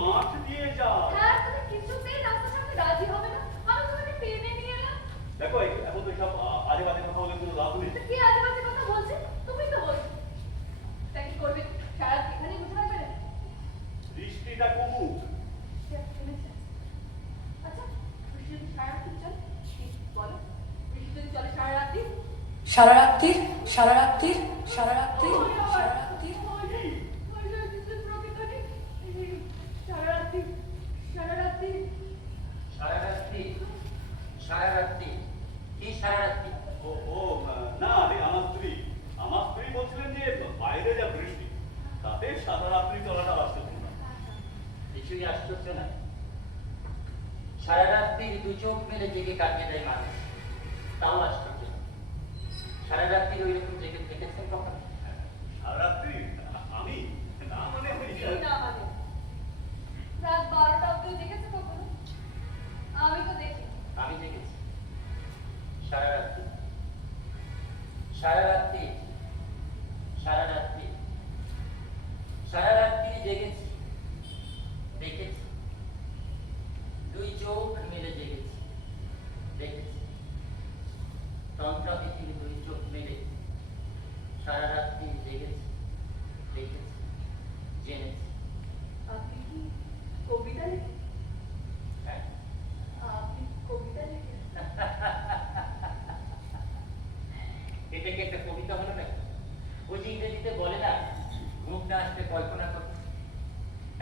মাঠ দিয়ে যা। হ্যাঁ, তুমি কিছুতেই রাস্তার সামনে রাজি হবে না, আমি তোমাকে টেনে নিয়ে এলাম। দেখো, এখন তো সব আজে বাজে কথা বলে কোনো লাভ নেই। কি আজে বাজে কথা বলছে? তুমি তো বলছো। তা কি করবে? সারা এখানেই বসে থাকবে না? বৃষ্টিটা কমুক। আচ্ছা, বৃষ্টি যদি সারা রাত্রি চলে, বলো, বৃষ্টি যদি চলে সারা রাত্রি, সারা রাত্রি, সারা রাত্রি, সারা রাত্রি, সারা রাত্রি। আশ্চর্য না? সারা রাত্রি দু চোখ মেলে জেগে কাটিয়ে দেয় মানুষ, তাও আশ্চর্য না। সারা রাত্রি ওই রকম জেগে থেকেছেন কখন? সারা রাত্রি আমি না মানে না মানে রাত 12টা অবধি জেগেছে কখনো? আমি তো দেখি। আমি জেগেছি সারা রাত্রি, সারা রাত্রি, সারা রাত্রি, সারা রাত্রি জেগেছি, দেখেছি, দুই চোখ মেলে জেগেছি, দেখেছি, তন্ত্রাবিধি দুই চোখ মেলে সারা রাত্রি জেগেছি, দেখেছি, জেনেছি। আপনি কি কবিতা লেখেন? হ্যাঁ, আপনি কবিতা লেখেন? এটা কি একটা কবিতা হলো নাকি? ওই যে ইংরেজিতে বলে না, মুখ না আসতে কল্পনা করতে।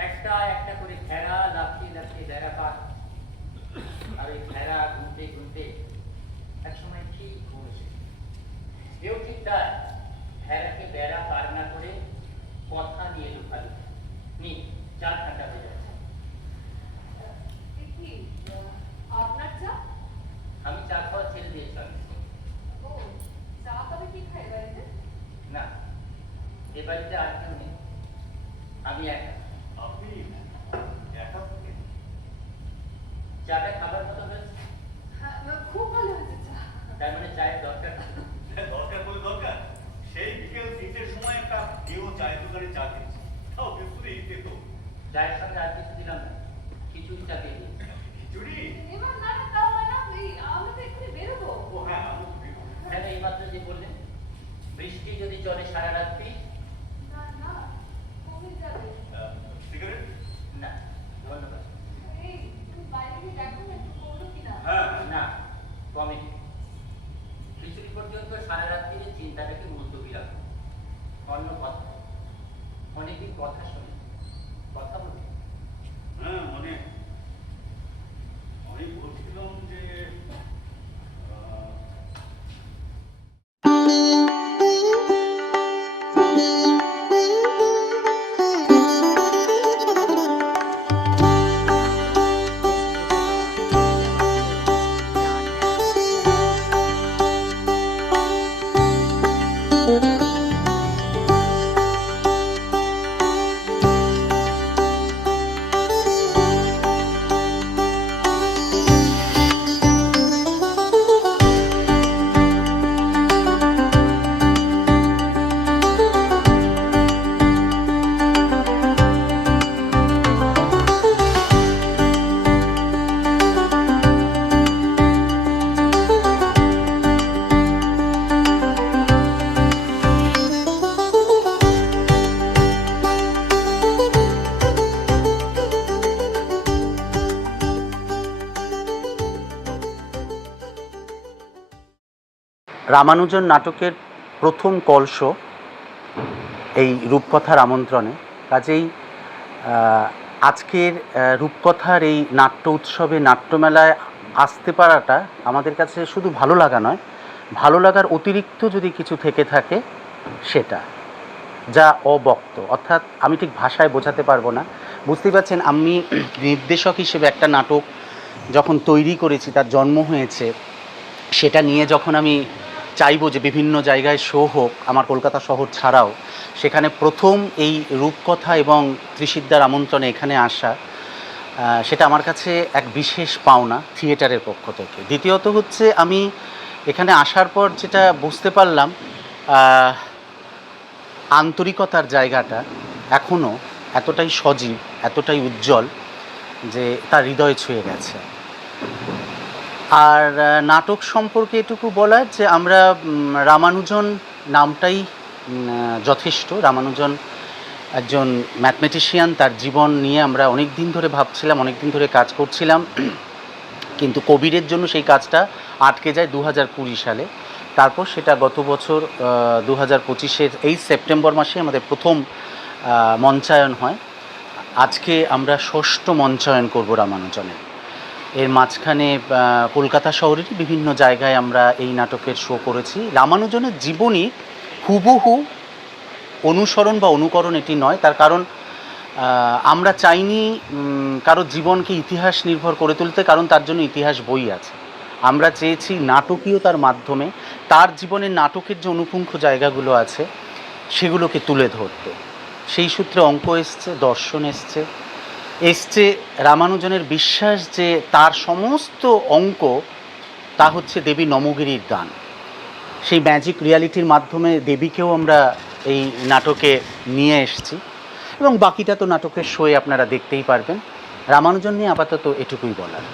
একটা একটা করে ভেড়া লাফিয়ে লাফিয়ে বেড়া পার, আর ওই ভেড়া ঘুমতে ঘুমতে একসময় ঠিক ঘুমেছে। কেউ ঠিক তাই ভেড়াকে বেড়া পার না করে কথা নিয়ে লুকালো। নি চার ঘন্টা হয়ে যাচ্ছে। কি আপনার চা? আমি চা খাওয়া ছেড়ে দিয়েছিলাম। ও, চা তবে কি খাই বাড়িতে? না, এ বাড়িতে আর কেউ নেই, আমি একা। আপনি একা থাকেন? চাটা খাবার মতো হয়েছে? হ্যাঁ, খুব ভালো হয়েছে চা। তার মানে চায়ের দরকার নেই। দরকার বলে দরকার, সেই বিকেল 3টের সময় একটা কেউ চায়ের দোকানে চা দিচ্ছে, তাও বিস্কুটই খেত। চায়ের সঙ্গে আর কিছু দিলাম না, খিচুড়ি চা দিয়ে দিয়েছি। খিচুড়ি? এবার না না তাও হয় না, আমরা তো এক্ষুনি বেরোবো। ও হ্যাঁ, আমি তো বেরোবো। হ্যাঁ, এইমাত্র যে বললেন বৃষ্টি যদি চলে সারা রাত্রি। না না, কমে যাবে। সিগারেট? না ধন্যবাদ। এই তুমি বাইরে গিয়ে দেখো না একটু করলো কিনা। হ্যাঁ না, কমেডি। খিচুড়ি পর্যন্ত সারা রাত্রির চিন্তাটাকে মুলতবি রাখো। অন্য কথা, অনেকদিন কথা শুনি, কথা বলি। হ্যাঁ, মানে আমি বলছিলাম যে রামানুজন নাটকের প্রথম কলস এই রূপকথার আমন্ত্রণে, কাজেই আজকের রূপকথার এই নাট্য উৎসবে নাট্যমেলায় আসতে পারাটা আমাদের কাছে শুধু ভালো লাগা নয়, ভালো লাগার অতিরিক্ত যদি কিছু থেকে থাকে সেটা যা অবক্ত, অর্থাৎ আমি ঠিক ভাষায় বোঝাতে পারবো না। বুঝতেই পারছেন, আমি নির্দেশক হিসেবে একটা নাটক যখন তৈরি করেছি, তার জন্ম হয়েছে, সেটা নিয়ে যখন আমি চাইবো যে বিভিন্ন জায়গায় শো হোক, আমার কলকাতা শহর ছাড়াও, সেখানে প্রথম এই রূপকথা এবং ত্রিসিদ্ধার আমন্ত্রণে এখানে আসা, সেটা আমার কাছে এক বিশেষ পাওনা থিয়েটারের পক্ষ থেকে। দ্বিতীয়ত হচ্ছে, আমি এখানে আসার পর যেটা বুঝতে পারলাম, আন্তরিকতার জায়গাটা এখনও এতটাই সজীব, এতটাই উজ্জ্বল যে তার হৃদয় ছুঁয়ে গেছে। আর নাটক সম্পর্কে এটুকু বলার যে আমরা রামানুজন নামটাই যথেষ্ট। রামানুজন একজন ম্যাথমেটিশিয়ান, তার জীবন নিয়ে আমরা অনেক দিন ধরে ভাবছিলাম, অনেক দিন ধরে কাজ করছিলাম, কিন্তু কোভিডের জন্য সেই কাজটা আটকে যায় 2020 সালে। তারপর সেটা গত বছর 2025-এর এই সেপ্টেম্বর মাসে আমাদের প্রথম মঞ্চায়ন হয়। আজকে আমরা 6ষ্ঠ মঞ্চায়ন করব রামানুজনের। এর মাঝখানে কলকাতা শহরেরই বিভিন্ন জায়গায় আমরা এই নাটকের শো করেছি। রামানুজনের জীবনী হুবহু অনুসরণ বা অনুকরণ এটি নয়, তার কারণ আমরা চাইনি কারো জীবনকে ইতিহাস নির্ভর করে তুলতে, কারণ তার জন্য ইতিহাস বই আছে। আমরা চেয়েছি নাটকীয়তার মাধ্যমে তার জীবনের নাটকের যে অনুপুঙ্খ জায়গাগুলো আছে সেগুলোকে তুলে ধরতে। সেই সূত্রে অঙ্ক এসছে, দর্শন এসছে রামানুজনের বিশ্বাস যে তার সমস্ত অঙ্ক তা হচ্ছে দেবী নমগিরির দান। সেই ম্যাজিক রিয়ালিটির মাধ্যমে দেবীকেও আমরা এই নাটকে নিয়ে এসেছি, এবং বাকিটা তো নাটকের শোয়ে আপনারা দেখতেই পারবেন। রামানুজন নিয়ে আপাতত এটুকুই বলার।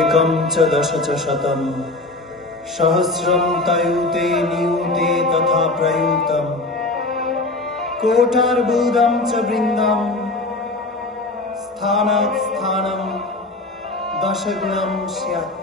एकं च दश च शतं सहस्रं तयुते नियुते तथा प्रयुतं कोटार्बुदं च वृन्दं स्थानात् स्थानं दशगुणं स्यात्।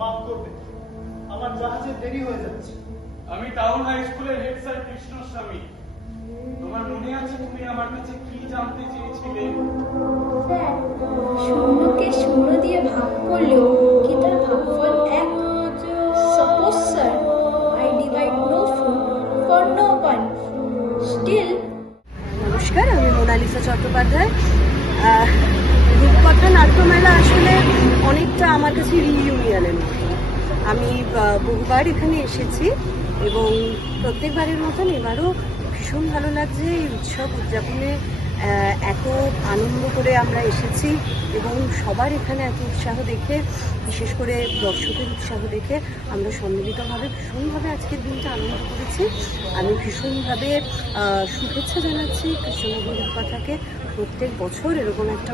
মাফ করবে, আমার জাহাজে দেরি হয়ে যাচ্ছে। আমি টাউন হাই স্কুলের হেড স্যার কৃষ্ণস্বামী। তোমার মনে আছে তুমি আমার কাছে কি জানতে চেয়েছিলে? স্যার, শূন্যকে শূন্য দিয়ে ভাগ করলেও কি তার ভাগফল এক? Suppose sir, I divide no food for no one. Still. নমস্কার, আমি মোনালিসা চট্টোপাধ্যায়। রূপকথা নাট্যমেলা আসলে অনেকটা আমার কাছে রিইউনিয়নের মতো। আমি বহুবার এখানে এসেছি এবং প্রত্যেকবারের মতন এবারও ভীষণ ভালো লাগছে। এই উৎসব উদযাপনে এত আনন্দ করে আমরা এসেছি এবং সবার এখানে এত উৎসাহ দেখে, বিশেষ করে দর্শকের উৎসাহ দেখে আমরা সম্মিলিতভাবে ভীষণভাবে আজকের দিনটা আনন্দ করেছি। আমি ভীষণভাবে শুভেচ্ছা জানাচ্ছি কৃষ্ণনগর রূপকথাকে। প্রত্যেক বছর এরকম একটা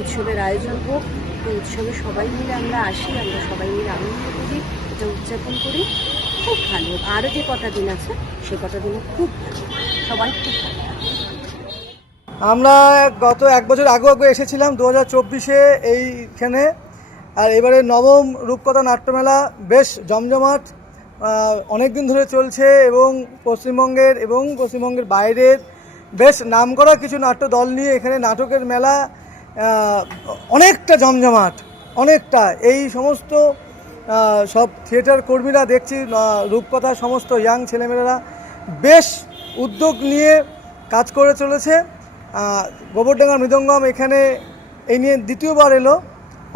উৎসবের আয়োজন হোক, এই উৎসবে সবাই মিলে আমরা আসি, আমরা সবাই মিলে আনন্দ করি, এটা উদযাপন করি। খুব ভালো। আরও যে কটা দিন আছে সে কটা দিনও খুব ভালো, সবাই খুব ভালো। আমরা গত 1 বছর আগে এসেছিলাম 2024-এ এইখানে, আর এবারে নবম রূপকথা নাট্যমেলা বেশ জমজমাট অনেক দিন ধরে চলছে এবং পশ্চিমবঙ্গের বাইরের বেশ নামকরা কিছু নাট্য দল নিয়ে এখানে নাটকের মেলা অনেকটা জমজমাট, অনেকটা। এই সমস্ত সব থিয়েটার কর্মীরা দেখছি, রূপকথার সমস্ত ইয়াং ছেলেমেয়েরা বেশ উদ্যোগ নিয়ে কাজ করে চলেছে। গোবরডাঙ্গার মৃদঙ্গম এখানে এই নিয়ে দ্বিতীয়বার এলো।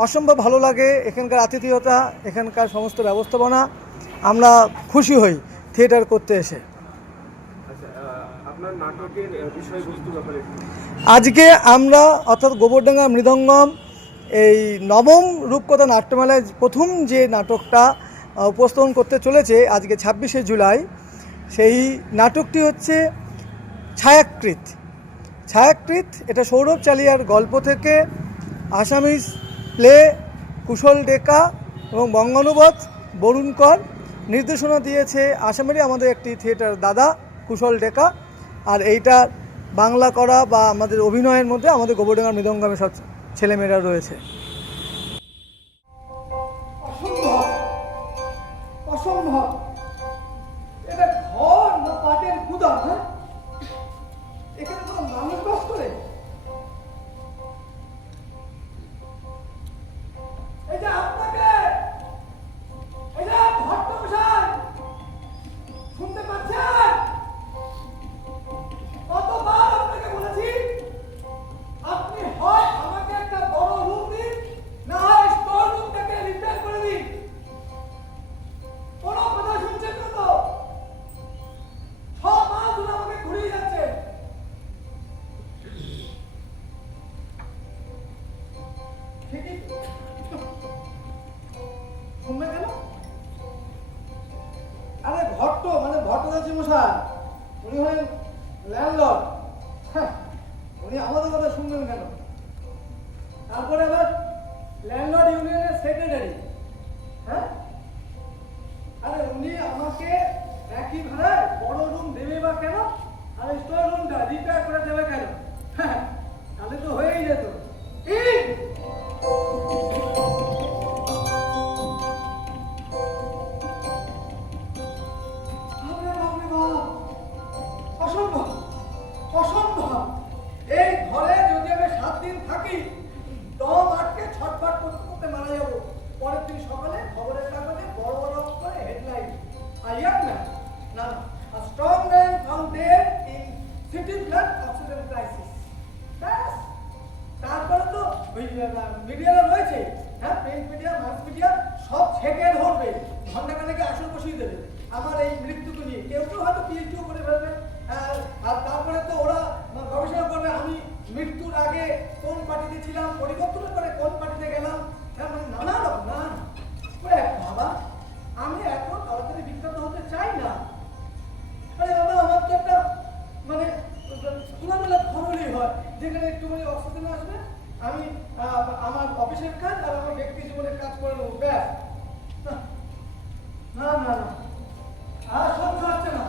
অসম্ভব ভালো লাগে এখানকার আতিথেয়তা, এখানকার সমস্ত ব্যবস্থাপনা। আমরা খুশি হই থিয়েটার করতে এসে। আজকে আমরা অর্থাৎ গোবরডাঙ্গা মৃদঙ্গম এই নবম রূপকথা নাট্যমেলায় প্রথম যে নাটকটা উপস্থাপন করতে চলেছে আজকে 26শে জুলাই, সেই নাটকটি হচ্ছে ছায়াকৃত। এটা সৌরভ চালিয়ার গল্প থেকে আসামিজ প্লে কুশল ডেকা এবং বঙ্গানুবাদ বরুণ কর। নির্দেশনা দিয়েছে আসামেরই আমাদের একটি থিয়েটার দাদা কুশল ডেকা। আর এইটা বাংলা করা বা আমাদের অভিনয়ের মধ্যে আমাদের গোবরডাঙ্গার মৃদঙ্গমে সব ছেলেমেয়েরা রয়েছে। অসম্ভব, এটা ঘর না পাটের গুদাম? হ্যাঁ, এখানে কোনো মানুষ বাস করে? এই যে আপনাকে, এই যে ভট্টমশাই, শুনতে পাচ্ছেন? কতবার আপনাকে বলেছি আপনি হয় আমাকে একটা বড় রুম দিন, না হয় স্টোর রুমটাকে রিপেয়ার করে দিন। কোনো কথা শুনছেন না তো? 6 মাস ধরে আমাকে ঘুরিয়ে যাচ্ছে। ঠিকই শুনবে কেন? আরে ভট্টদাসী মশাই, উনি হলেন ল্যান্ডলর্ড। উনি আমাদের কথা শুনবেন কেন? তারপরে আবার ল্যান্ডলর্ড ইউনিয়নের সেক্রেটারি। হ্যাঁ, আরে উনি আমাকে একই ভাড়ায় বড় রুম দেবে বা কেন, আর স্টোর রুমটা রিপেয়ার করে দেবে কেন? হ্যাঁ, তাহলে তো হয়েই যেত। অসম্ভব, অসম্ভব। এই ঘরে যদি আমি 7 দিন থাকি, দম আটকে ছটফট করতে করতে মারা যাবো। পরের দিন সকালে খবরের কাগজে বড় বড় করে হেডলাইন, আ ইয়াং ম্যান, না, আ strong man found dead in city flood oxygen crisis. ব্যাস, তারপরে তো ওই মিডিয়ারা রয়েছে, হ্যাঁ, প্রিন্ট মিডিয়া, মাস মিডিয়া সব ছেঁকে ধরবে, ঘন্টাখানেকে আসর বসিয়ে দেবে আমার এই মৃত্যুকে নিয়ে। কেউ কেউ হয়তো পিএইচডিও করে ফেলবে। আর তারপরে তো ওরা গবেষণা করবে আমি মৃত্যুর আগে কোন পার্টিতে ছিলাম, পরিবর্তনের পরে কোন পার্টিতে গেলাম। হ্যাঁ, মানে নানা রকম না। বাবা, আমি এত তাড়াতাড়ি বিখ্যাত হতে চাই না। আরে বাবা, আমার তো একটা মানে খোলামেলা ঘর হলেই হয়, যেখানে একটুখানি অক্সিজেন আসবে, আমি আমার অফিসের কাজ আর আমার ব্যক্তি জীবনের কাজ করে নেবো, ব্যাস। না না না, আর সহ্য হচ্ছে না।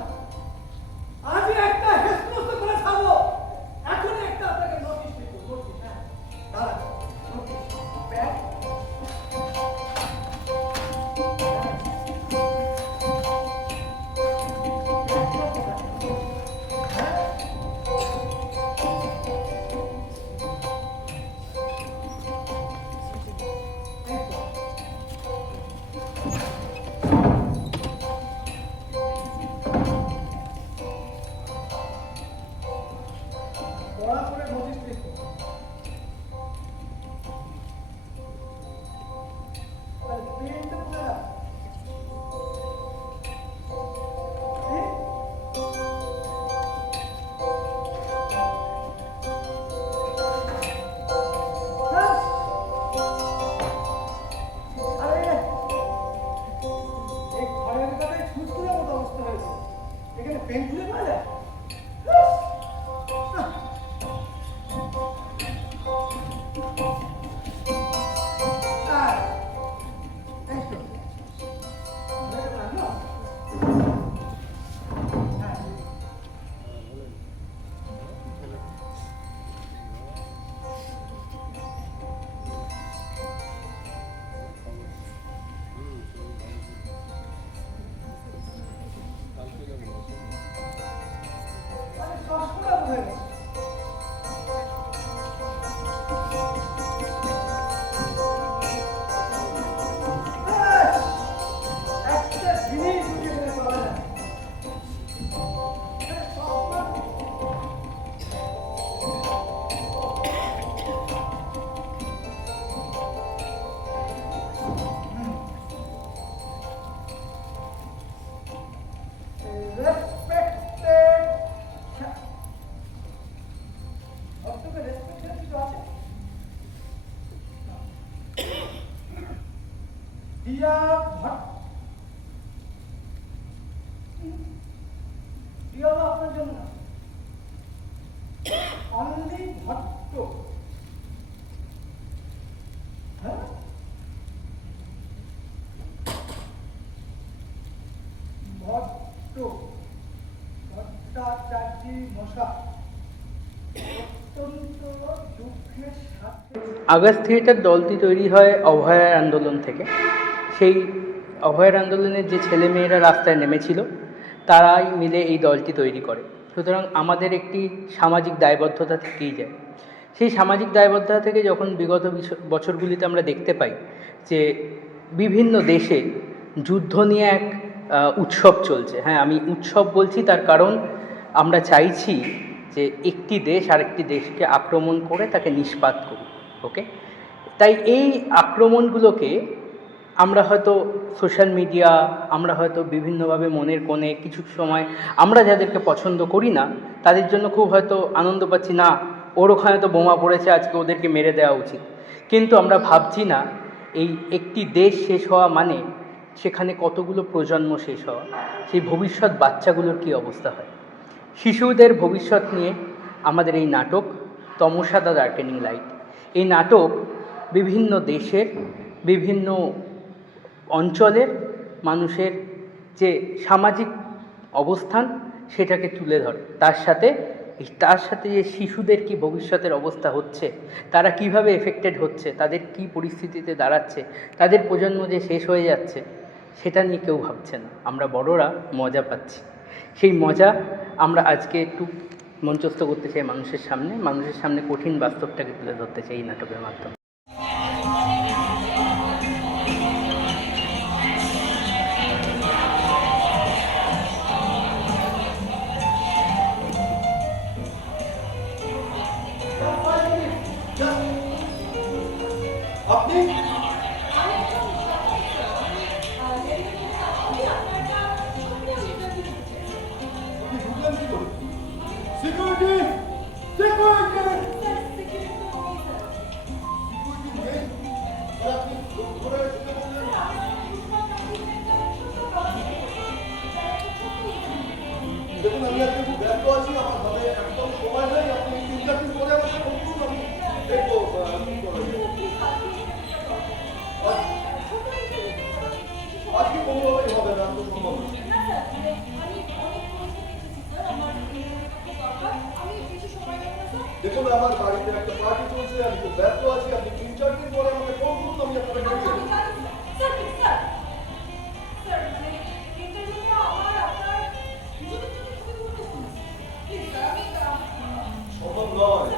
প্রিয়া ভট্ট, প্রিয়া হলো আপনার জন্য অনলি ভট্ট। হ্যাঁ, ভট্ট ভট্টাচার্যী মশাই অত্যন্ত দুঃখের সাথে। আগস্ট থিয়েটার দলটি তৈরি হয় অভয়ার আন্দোলন থেকে। সেই অভয়ার আন্দোলনের যে ছেলেমেয়েরা রাস্তায় নেমেছিল তারাই মিলে এই দলটি তৈরি করে। সুতরাং আমাদের একটি সামাজিক দায়বদ্ধতা থেকেই যায়। সেই সামাজিক দায়বদ্ধতা থেকে যখন বিগত বছরগুলিতে আমরা দেখতে পাই যে বিভিন্ন দেশে যুদ্ধ নিয়ে এক উৎসব চলছে। হ্যাঁ, আমি উৎসব বলছি তার কারণ আমরা চাইছি যে একটি দেশ আরেকটি দেশকে আক্রমণ করে তাকে নিষ্পাত করুক। ওকে, তাই এই আক্রমণগুলোকে আমরা হয়তো সোশ্যাল মিডিয়া, আমরা হয়তো বিভিন্নভাবে মনের কোণে কিছু সময় আমরা যাদেরকে পছন্দ করি না তাদের জন্য খুব হয়তো আনন্দ পাচ্ছি, না ওর ওখানে তো বোমা পড়েছে আজকে ওদেরকে মেরে দেওয়া উচিত। কিন্তু আমরা ভাবছি না এই একটি দেশ শেষ হওয়া মানে সেখানে কতগুলো প্রজন্ম শেষ হওয়া, সেই ভবিষ্যৎ বাচ্চাগুলোর কী অবস্থা হয়। শিশুদের ভবিষ্যৎ নিয়ে আমাদের এই নাটক তমসা দ্য ডার্কেনিং লাইট। এই নাটক বিভিন্ন দেশের বিভিন্ন অঞ্চলের মানুষের যে সামাজিক অবস্থান সেটাকে তুলে ধরে, তার সাথে যে শিশুদের কি ভবিষ্যতের অবস্থা হচ্ছে, তারা কিভাবে এফেক্টেড হচ্ছে, তাদের কি পরিস্থিতিতে দাঁড়াচ্ছে, তাদের প্রজন্ম যে শেষ হয়ে যাচ্ছে সেটা নিয়ে কেউ ভাবছে না। আমরা বড়রা মজা পাচ্ছি। সেই মজা আমরা আজকে একটু মঞ্চস্থ করতে চাই মানুষের সামনে কঠিন বাস্তবটাকে তুলে ধরতে চাই এই নাটকের মাধ্যমে। আপনি সিকিউরিটি দেখুন, আমি আজকে খুব ব্যস্ত আছি, আমার হাতে একদম সময় নেই। আপনি 3-4 দিন পরে আমাকে ফোন করুন, আমি দেখবো কি করা যায়। আজকে কোনোভাবেই হবে না, তো সম্ভব না। দেখুন, আমার বাড়িতে একটা পার্টি চলছে, আমি খুব ব্যস্ত আছি। আপনি 3-4 দিন পরে আমাকে ফোন করুন, আমি আপনাকে ডেকে দেবো। সম্ভব নয়।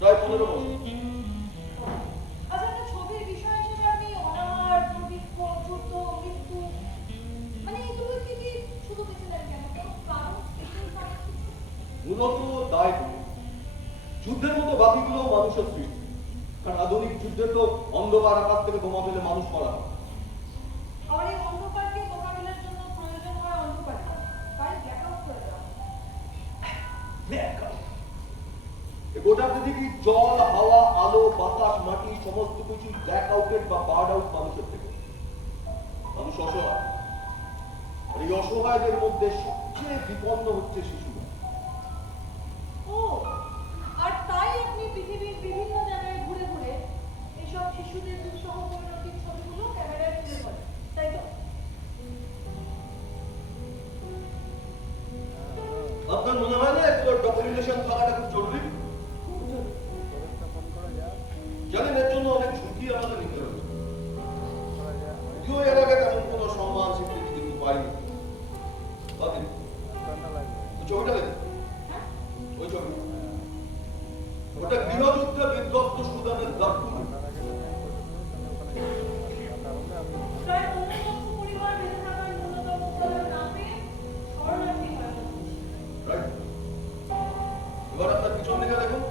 প্রায় 15 বছর। মূলত দায় যুদ্ধের মতো বাকিগুলো মানুষের সৃষ্টি। কারণ আধুনিক যুদ্ধে তো অন্ধকার আকাশ থেকে বোমা ফেলে মানুষ মারা হয়। গোটা পৃথিবী জল, হাওয়া, আলো, বাতাস, মাটি সমস্ত কিছু ব্ল্যাক আউটেড বা বার্ড আউট মানুষের থেকে। মানুষ অসহায়, আর এই অসহায়দের মধ্যে সবচেয়ে বিপন্ন হচ্ছে শিশুরা। আর তাই আপনি পৃথিবীর বিভিন্ন জায়গায় ঘুরে ঘুরে এইসব শিশুদের দুঃসহ পরিণতির ছবিগুলো ক্যামেরায় তুলে ধরেন, তাই তো? কোঅর্ডিনেশন থাকাটা খুব জরুরি। জানেন এর জন্য অনেক ঝুঁকি আমাদের নিতে হবে। যদিও এর আগে তেমন কোনো সম্মান স্বীকৃতি কিন্তু পাইনি। ছবিটা দেখুন, ওই ছবি, ওটা গৃহযুদ্ধে বিধ্বস্ত সুদানের দার্ফুর। এবার আপনার পিছন দিকে দেখুন,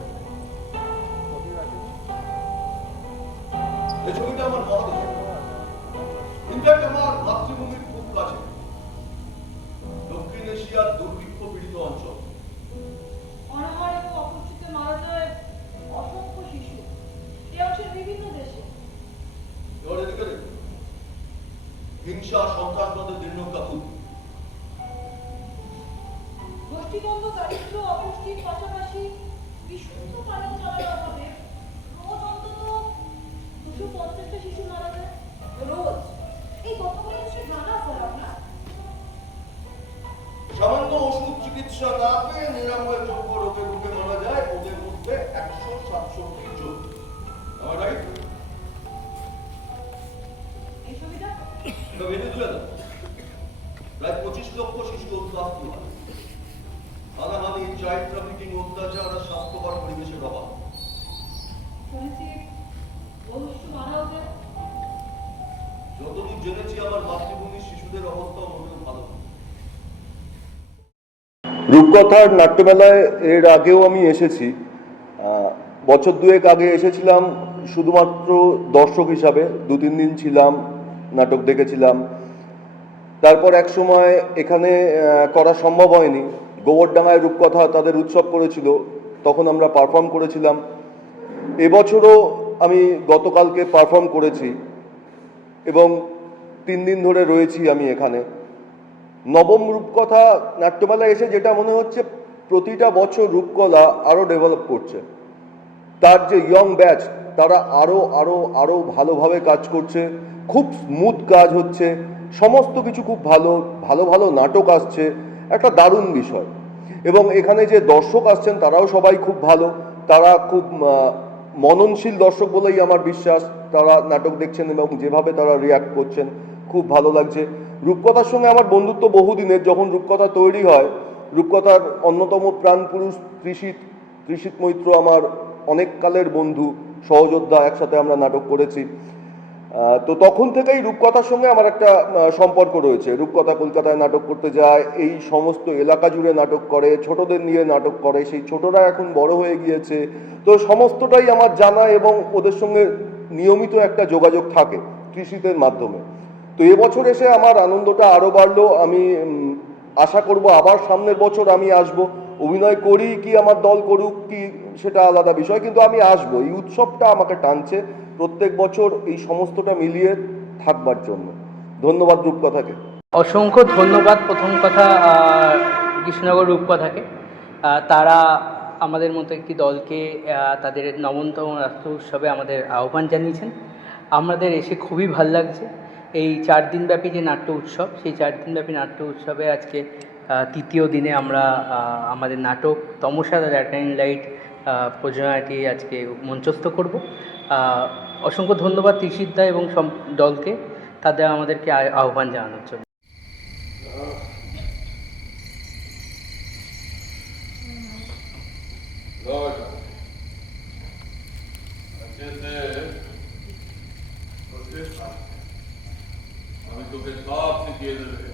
এই ছবিটা আমার মহাদেশ, ইনফ্যাক্ট আমার মাতৃভূমির খুব কাছে, দক্ষিণ এশিয়ার দুর্ভিক্ষ পীড়িত অঞ্চল। অনাহারে ও অপুষ্টিতে মারা যায় অসংখ্য শিশু এই অঞ্চলের বিভিন্ন দেশে। এবার এদিকে দেখুন, হিংসা সন্ত্রাসবাদের দীর্ঘকা খুব। গোষ্ঠীদ্বন্দ্ব, দারিদ্র্য, অপুষ্টির পাশাপাশি বিশুদ্ধ পানীয় জলের অভাবে রোজ অন্তত 250টা শিশু মারা যায় রোজ। এই কথাগুলো নিশ্চয়ই জানা আছে আপনার। সামান্য ওষুধ চিকিৎসা না পেয়ে নিরাময় যোগ্য রোগে রোগে মারা যায় ওদের মধ্যে 167 জন। আমার রাইট? এই ছবিটা এটা ভেবে তুলে দাও, প্রায় 25 লক্ষ শিশু উদ্বাস্ত হয়। হানাহানি, চাইল্ড ট্রাফিকিং, অত্যাচার আর স্বাস্থ্যকর পরিবেশের অভাব। শুনেছি বহু শিশু মারাও যায়। যতদূর জেনেছি আমার মাতৃভূমির শিশুদের অবস্থা মোটেও ভালো নয়। রূপকথার নাট্যমেলায় এর আগেও আমি এসেছি, বছর দুয়েক আগে এসেছিলাম শুধুমাত্র দর্শক হিসাবে, 2-3 দিন ছিলাম, নাটক দেখেছিলাম। তারপর এক সময় এখানে করা সম্ভব হয়নি, গোবরডাঙ্গায় রূপকথা তাদের উৎসব করেছিল, তখন আমরা পারফর্ম করেছিলাম। এবছরও আমি গতকালকে পারফর্ম করেছি এবং 3 দিন ধরে রয়েছি আমি এখানে। নবম রূপকথা নাট্যমেলায় এসে যেটা মনে হচ্ছে, প্রতিটা বছর রূপকলা আরও ডেভেলপ করছে। তার যে ইয়ং ব্যাচ তারা আরও আরও আরও ভালোভাবে কাজ করছে, খুব স্মুথ কাজ হচ্ছে, সমস্ত কিছু খুব ভালো ভালো ভালো নাটক আসছে, একটা দারুণ বিষয়। এবং এখানে যে দর্শক আসছেন তারাও সবাই খুব ভালো, তারা খুব মননশীল দর্শক বলেই আমার বিশ্বাস। তারা নাটক দেখছেন এবং যেভাবে তারা রিয়াক্ট করছেন খুব ভালো লাগছে। রূপকথার সঙ্গে আমার বন্ধুত্ব বহুদিনের। যখন রূপকথা তৈরি হয়, রূপকথার অন্যতম প্রাণপুরুষ ত্রিশিত মৈত্র আমার অনেক কালের বন্ধু, সহযোদ্ধা, একসাথে আমরা নাটক করেছি। তো তখন থেকেই রূপকথার সঙ্গে আমার একটা সম্পর্ক রয়েছে। রূপকথা কলকাতায় নাটক করতে যায়, এই সমস্ত এলাকা জুড়ে নাটক করে, ছোটদের নিয়ে নাটক করে, সেই ছোটরা এখন বড় হয়ে গিয়েছে। তো সমস্তটাই আমার জানা এবং ওদের সঙ্গে নিয়মিত একটা যোগাযোগ থাকে ত্রিশিতের মাধ্যমে। তো এবছর এসে আমার আনন্দটা আরও বাড়লো। আমি আশা করব আবার সামনের বছর আমি আসব। অভিনয় করি কি আমার দল করুক কি সেটা আলাদা বিষয়, কিন্তু আমি আসবো। এই উৎসবটা আমাকে টানছে প্রত্যেক বছর এই সমস্তটা মিলিয়ে থাকবার জন্য। ধন্যবাদ রূপকথাকে। অসংখ্য ধন্যবাদ প্রথম কথা কৃষ্ণনগর রূপকথাকে। তারা আমাদের মতো একটি দলকে তাদের নবমতম রাষ্ট্র উৎসবে আমাদের আহ্বান জানিয়েছেন। আমাদের এসে খুবই ভাল লাগছে। এই 4 দিনব্যাপী যে নাট্য উৎসব, সেই 4 দিনব্যাপী নাট্য উৎসবে আজকে 3য় দিনে আমরা আমাদের নাটক তমসা দ্য ল্যাটাইন লাইট প্রযোজনাটি আজকে মঞ্চস্থ করব। অসংখ্য ধন্যবাদ ত্রিশিতদা এবং দলকে তাদের আমাদেরকে আহ্বান জানানোর জন্য। আমি তোকে সব শিখিয়ে দেবে।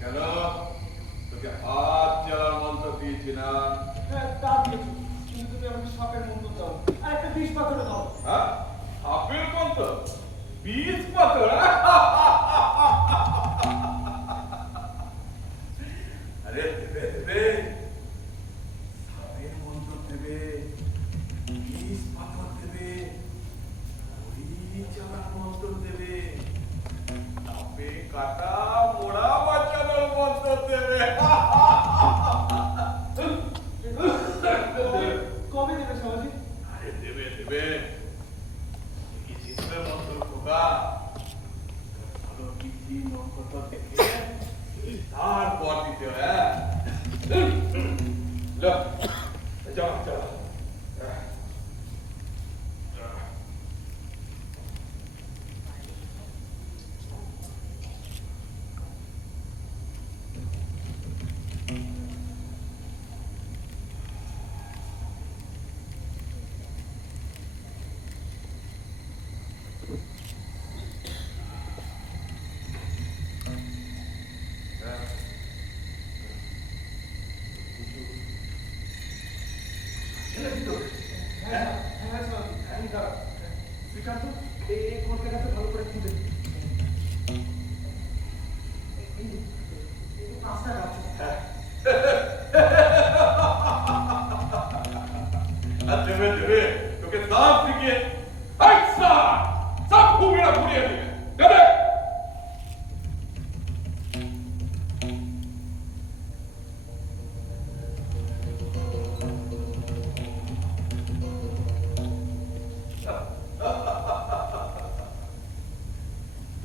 কেন তোকে হাত চালার মন্ত্র দিয়েছি না? তা দিয়েছো, কিন্তু তুমি আমাকে সাপের মন্ত্র দাও আর একটা বিষ পাথরে দাও। হ্যাঁ, সাপের মন্ত্র, বিষ পাথর? আরে দেবে দেবে, সাপের মন্ত্র দেবে, বিষ পাথর দেবে, চালার মন্ত্র দেবে, সাপে কাটা মোড়া বাঁচানোর মন্ত্র দেবে। কবে দেবে সমাজি? আরে দেবে দেবে, কি জিতবে মন্ত্র খোকা। কোথা থেকে তারপর দিতে হয়। চল চল শ্রীকান্ত এই কলকাতাতে ভালো করে খুঁজে দেবে দেবে তোকে সব দিকে সব ঘুমিয়ে ঘুরিয়ে দিবে দেবে।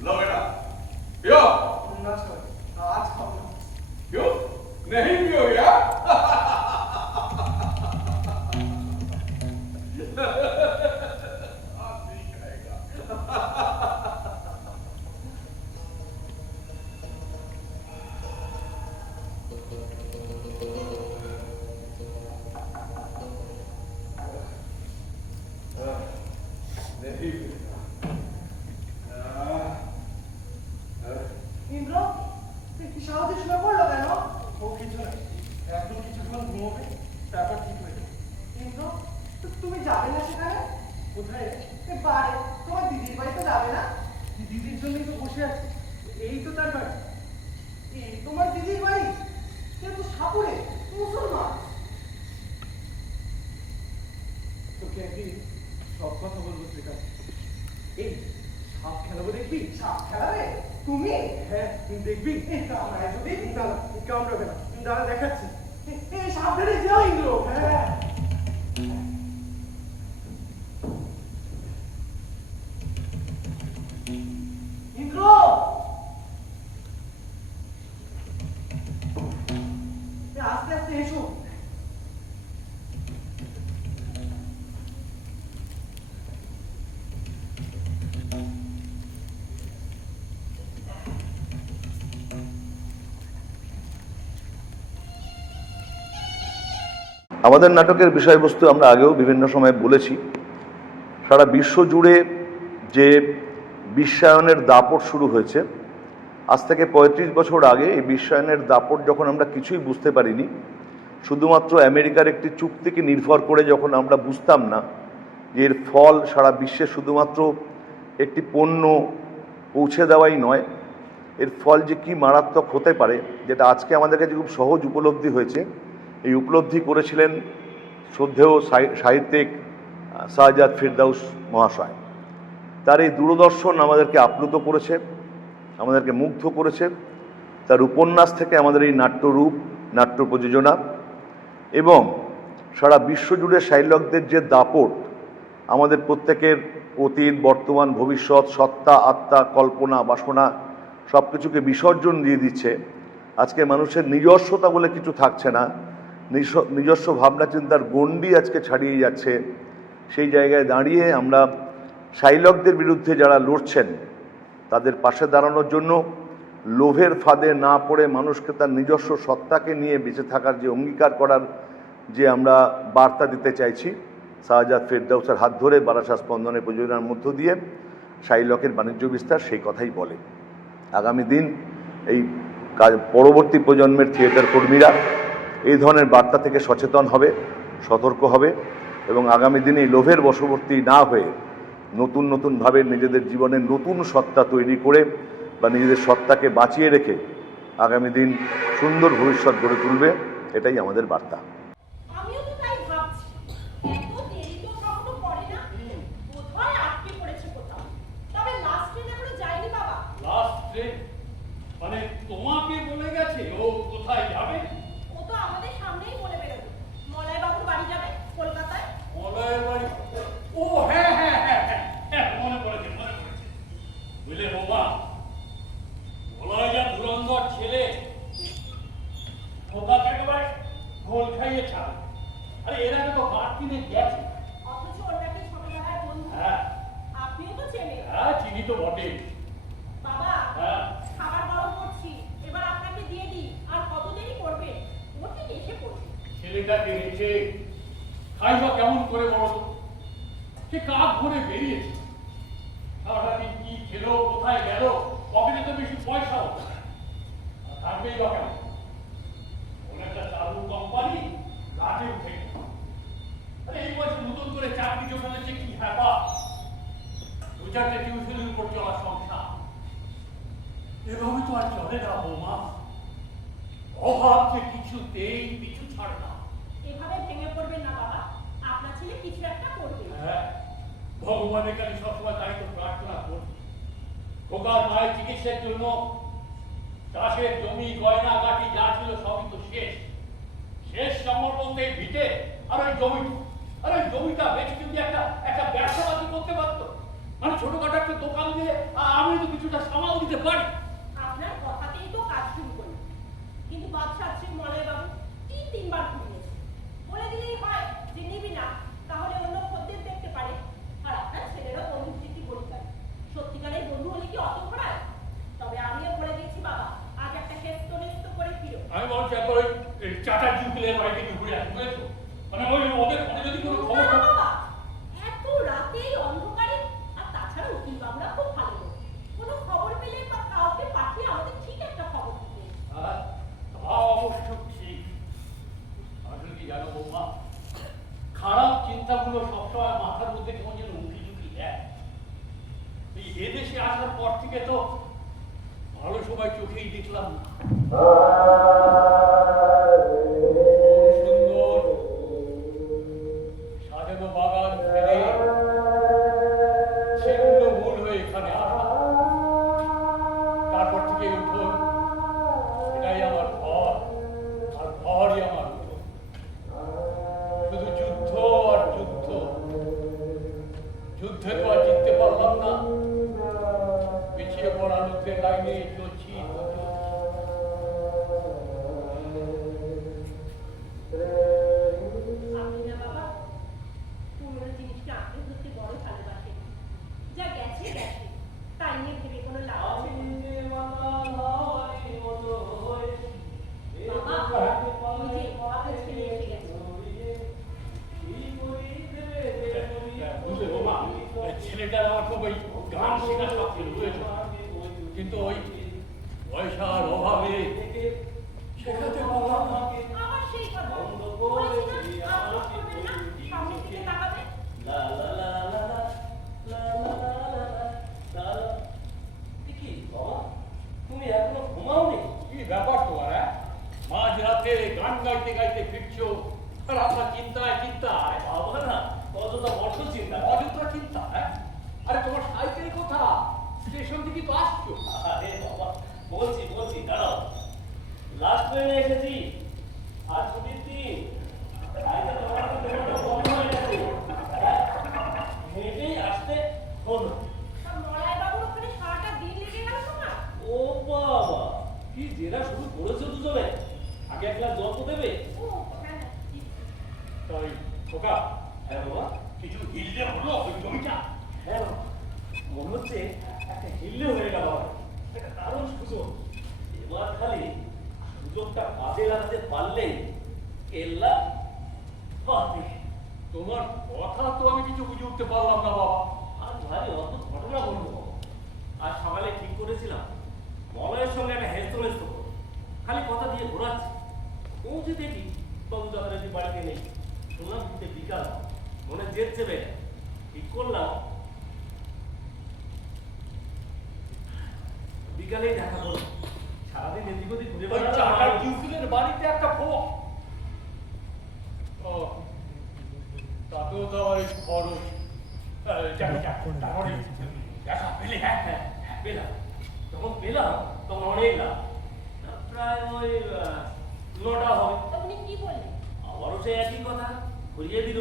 लो बेटा पियो आज खाओ क्यों नहीं पियोगे? ইন্দ্র তুই কি সারাদিন শুয়ে পড়লো কেন? ও কিছু না, একদম কিছুক্ষণ ঘুমোবে তারপর ঠিক হয়ে যাবে। ইন্দ্র তুমি যাবে না সেখানে? কোথায়? বাড়ি। তোমার দিদির বাড়ি তো যাবে না? দিদির জন্যই তো বসে আছি, এই তো তার বাড়ি। এই তোমার দিদির বাড়ি? সে তো সাপুরে মুসলমান। তোকে একদিন সব কথা বলবো শ্রীকান্ত। এই সাপ খেলাবো, দেখবি? সাপ খেলাবে তুমি? হ্যাঁ দেখবি। কামড়ায় যদি কামড়াবে না, দাঁড়া দেখাচ্ছি। সাবধানে যাও ইন্দ্র। হ্যাঁ ইন্দ্র আস্তে আস্তে এসো। আমাদের নাটকের বিষয়বস্তু আমরা আগেও বিভিন্ন সময় বলেছি। সারা বিশ্ব জুড়ে যে বিশ্বায়নের দাপট শুরু হয়েছে, আজ থেকে ৩৫ বছর আগে এই বিশ্বায়নের দাপট যখন আমরা কিছুই বুঝতে পারিনি, শুধুমাত্র আমেরিকার একটি চুক্তিকে নির্ভর করে যখন আমরা বুঝতাম না যে এর ফল সারা বিশ্বে শুধুমাত্র একটি পণ্য পৌঁছে দেওয়াই নয়, এর ফল যে কি মারাত্মক হতে পারে, যেটা আজকে আমাদের কাছে খুব সহজ উপলব্ধি হয়েছে। এই উপলব্ধি করেছিলেন শ্রদ্ধেয় সাহিত্যিক শাহজাদ ফেরদাউস মহাশয়। তার এই দূরদর্শন আমাদেরকে আপ্লুত করেছে, আমাদেরকে মুগ্ধ করেছে। তার উপন্যাস থেকে আমাদের এই নাট্যরূপ, নাট্য প্রযোজনা এবং সারা বিশ্বজুড়ে শাইলকদের যে দাপট, আমাদের প্রত্যেকের অতীত, বর্তমান, ভবিষ্যৎ, সত্তা, আত্মা, কল্পনা, বাসনা সব কিছুকে বিসর্জন দিয়ে দিচ্ছে। আজকে মানুষের নিজস্বতা বলে কিছু থাকছে না, নিজস্ব ভাবনা চিন্তার গণ্ডি আজকে ছাড়িয়ে যাচ্ছে। সেই জায়গায় দাঁড়িয়ে আমরা শাইলকদের বিরুদ্ধে যারা লড়ছেন তাদের পাশে দাঁড়ানোর জন্য লোভের ফাঁদে না পড়ে মানুষকে তার নিজস্ব সত্তাকে নিয়ে বেঁচে থাকার যে অঙ্গীকার করার যে আমরা বার্তা দিতে চাইছি, শাহজাদ ফেরদাউসের হাত ধরে বারাসাত স্পন্দনের প্রযোজনার মধ্য দিয়ে শাইলকের বাণিজ্য বিস্তার সেই কথাই বলে। আগামী দিন এই পরবর্তী প্রজন্মের থিয়েটার কর্মীরা এই ধরনের বার্তা থেকে সচেতন হবে, সতর্ক হবে এবং আগামী দিনে এই লোভের বশবর্তী না হয়ে নতুন নতুনভাবে নিজেদের জীবনের নতুন সত্তা তৈরি করে বা নিজেদের সত্তাকে বাঁচিয়ে রেখে আগামী দিন সুন্দর ভবিষ্যৎ গড়ে তুলবে, এটাই আমাদের বার্তা। আমিও তো তাই ভাবছি, এত দেরি তো কখনো পড়ে না, বোধহয় আটকে পড়েছে কোথাও। তবে লাস্ট ট্রেন এখনো যায়নি বাবা। লাস্ট ট্রেন মানে তোমাকে বলে গেছে ও কোথায় যাবে? ও তো আমাদের সামনেই বলে বেরোবে, মলয় বাবুর বাড়ি যাবে কলকাতায়। মলয়ের বাড়ি? ও হ্যাঁ হ্যাঁ হ্যাঁ হ্যাঁ, মনে পড়েছে। বুঝলে বৌমা, ঠিকই তো বটে। বাবা হ্যাঁ খাবার গরম করছি, এবার আপনাকে দিয়ে দিই। আর কত দেরি করবে? ও ঠিক এসে পড়বে। ছেলেটাকে রেখে খাইবা কেমন করে বলো তো? সে কাক ভরে বেরিয়েছে, সারাদিন কি খেলো, কোথায় গেল, পকেটে তো বেশি পয়সা হতো না, থাকবেই বা কেন? কোন একটা চালু কোম্পানি ঘাটে উঠে গেল। আরে এই বয়সে নতুন করে চাকরি জোগাড় হচ্ছে, কি হ্যাপা! দু চারটে টিউশনের উপর চলা সংসার, এভাবে তো আর চলে না বৌমা। অভাব যে কিছুতেই পিছু ছাড় না। এভাবে ভেঙে পড়বেন না বাবা, আপনার ছেলে কিছু একটা করবে। হ্যাঁ, ভগবানের কাছে সবসময় তাই তো প্রার্থনা করি। খোকার মায়ের চিকিৎসার জন্য চাষের জমি গয়না গাটি যা ছিল সবই তো শেষ। শেষ সম্বল বলতে এই ভিটে আর ওই জমিটা, আর ওই জমিটা বেশি যদি একটা ব্যবসা বাণিজ্য করতে পারতো, মানে ছোটখাটো একটা দোকান দিয়ে আমি তো কিছুটা সামাল দিতে পারি। আপনার কথাতেই তো কাজ শুরু করলাম, কিন্তু বাদশাহ শ্রী মলয় বাবু তিনবার ঘুরিয়েছে। বলে দিলেই হয় যে নিবি না, তাহলে অন্য খদ্দের দেখতে পারে। আর আপনার ছেলেরও বন্ধু স্মৃতি পরিচয়, সত্যিকারের বন্ধু হলে কি অত খরায়? তবে আমিও বলে দিয়েছি বাবা, আজ একটা হেস্ত নেস্ত করে ফিরো। আমি বলছি একবার ওই চাচার জুপিলের বাড়িতে কি ঘুরে আসবো, বুঝেছো? মানে ওই ওদের ফোনে যদি কোনো খবর না বাবা, এত রাতেই অন্ধকারে, আর তাছাড়া উকিল বাবুরা খুব ভালো লোক, কোনো খবর পেলে বা কাউকে পাঠিয়ে আমাদের ঠিক একটা খবর দিতে। তা অবশ্য ঠিক। আসলে কি জানো বৌমা, খারাপ চিন্তাগুলো সবসময় মাথার মধ্যে কেমন যেন উঁকি ঝুঁকি দেয়। এই এদেশে আসার পর থেকে তো ভালো সময় চোখেই দেখলাম না। সুন্দর সাজানো বাগান ফেলে ছিন্ন মূল হয়ে এখানে আসা, তারপর থেকে উঠোন, এটাই আমার ঘর, আর ঘরই আমার উঠোন। শুধু যুদ্ধ আর যুদ্ধ, যুদ্ধে তো আর জিততে পারলাম না, পিছিয়ে পড়া লোকের লাইনে চলছি তো চলছি। আপনি না বাবা পুরোনো জিনিসকে আঁকড়ে ধরতে বড় ভালোবাসেন। যা গেছে গেছে, তাই নিয়ে ভেবে কোনো লাভ আছে না। বাবা ওই যে আপনার ছেলে এসে গেছে। বুঝলে বাবা, ছেলেটার আমার খুব ওই গান শেখার শখ ছিল, বুঝেছো? কিন্তু ওই পয়সার অভাবে শেখাতে পারলাম না। আবার সেই কথা বলেছিলাম, আপনার করবেন না, সামনের দিকে তাকাবেন। তুমি এখনো ঘুমাওনি? কি ব্যাপার তোমার? মাঝ রাতে গান গাইতে গাইতে ফিরছো, আর আপনার চিন্তায় চিন্তায় বাবা না অযথা বড় চিন্তা, অযথা চিন্তা। আরে তোমার সাইকেল কোথা? স্টেশন থেকে তো আসছো। আরে বাবা বলছি দাঁড়াও, লাস্ট ট্রেনে এসেছি, আর ছুটির দিন, হেঁটেই আসতে হলো। মলয় বাবুর ওখানে সারাটা দিন লেগে গেল তোমার? ও বাবা, কি জেরা শুরু করেছো দুজনে! আগে এক গ্লাস জল তো দেবে। ও হ্যাঁ তাই খোকা, হ্যাঁ বাবা, কিছু হিললে হলো ওই জমিটা? হ্যাঁ বাবা, মনে হচ্ছে একটা হিল্লে হয়ে গেল, একটা দারুণ সুযোগ। এবার খালি সুযোগটা কাজে লাগাতে পারলেই কেল্লা পাবে। তোমার কথা তো আমি কিছু বুঝে উঠতে পারলাম না বাবা। আর ভারী অদ্ভুত ঘটনা বলবো। আজ সকালে ঠিক করেছিলাম মলয়ের সঙ্গে একটা হেস্ত নেস্ত করবো, খালি কথা দিয়ে ঘোরাচ্ছি। পৌঁছে দেখি তখন যথারীতি বাড়িতে নেই। শুনলাম দিতে বিকাল, মনে জেদ চেপে ঠিক করলাম বিকালেই দেখা করবো। সারাদিন এদিক ওদিক ঘুরে বেড়াচ্ছি বাড়িতে একটা ফোক। ও তাতেও তো আবার এই খরচ। তারপরে দেখা পেলে? হ্যাঁ পেলাম। যখন পেলাম তখন অনেক লাভ, প্রায় ওই 9টা হবে। আপনি কি বললেন? আবারও সেই একই কথা ঘুরিয়ে দিল।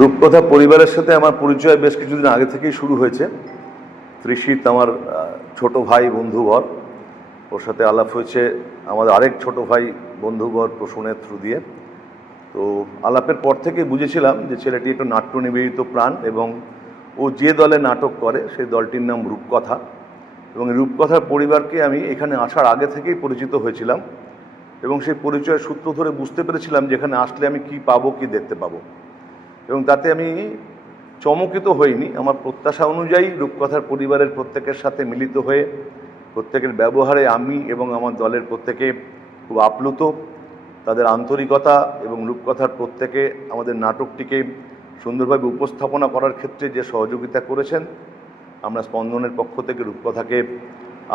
রূপকথা পরিবারের সাথে আমার পরিচয় বেশ কিছুদিন আগে থেকেই শুরু হয়েছে। ত্রিশিত আমার ছোট ভাই বন্ধুবর, ওর সাথে আলাপ হয়েছে আমাদের আরেক ছোট ভাই বন্ধুবর প্রসূনের থ্রু দিয়ে। তো আলাপের পর থেকে বুঝেছিলাম যে ছেলেটি একটু নাট্য নিবেদিত প্রাণ এবং ও ও যে দলে নাটক করে সেই দলটির নাম রূপকথা, এবং রূপকথার পরিবারকে আমি এখানে আসার আগে থেকেই পরিচিত হয়েছিলাম, এবং সেই পরিচয়ের সূত্র ধরে বুঝতে পেরেছিলাম যে এখানে আসলে আমি কি পাবো, কি দেখতে পাবো, এবং তাতে আমি চমকিত হইনি। আমার প্রত্যাশা অনুযায়ী রূপকথার পরিবারের প্রত্যেকের সাথে মিলিত হয়ে প্রত্যেকের ব্যবহারে আমি এবং আমার দলের প্রত্যেকে খুব আপ্লুত। তাদের আন্তরিকতা এবং রূপকথার প্রত্যেকে আমাদের নাটকটিকে সুন্দরভাবে উপস্থাপনা করার ক্ষেত্রে যে সহযোগিতা করেছেন, আমরা স্পন্দনের পক্ষ থেকে রূপকথাকে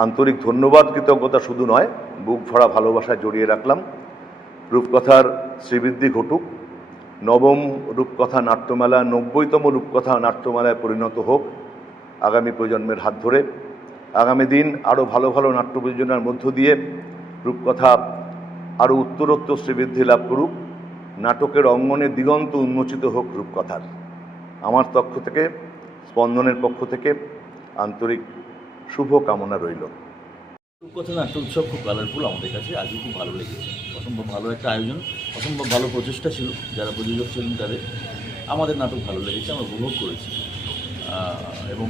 আন্তরিক ধন্যবাদ, কৃতজ্ঞতা শুধু নয়, বুক ভরা ভালোবাসায় জড়িয়ে রাখলাম। রূপকথার শ্রীবৃদ্ধি ঘটুক, নবম রূপকথা নাট্যমেলা 90তম রূপকথা নাট্যমেলায় পরিণত হোক আগামী প্রজন্মের হাত ধরে। আগামী দিন আরও ভালো ভালো নাট্য প্রযোজনার মধ্য দিয়ে রূপকথা আরও উত্তরোত্তর শ্রীবৃদ্ধি লাভ করুক, নাটকের অঙ্গনে দিগন্ত উন্মোচিত হোক রূপকথার। আমার পক্ষ থেকে, স্পন্দনের পক্ষ থেকে আন্তরিক শুভ কামনা রইল। রূপকথা নাট্য উৎসব খুব কালারফুল আমাদের কাছে, আজকে খুব ভালো লেগেছে। অসম্ভব ভালো একটা আয়োজন, অসম্ভব ভালো প্রচেষ্টা ছিল যারা প্রযোজক ছিলেন তাদের। আমাদের নাটক ভালো লেগেছে, আমরা উপভোগ করেছি, এবং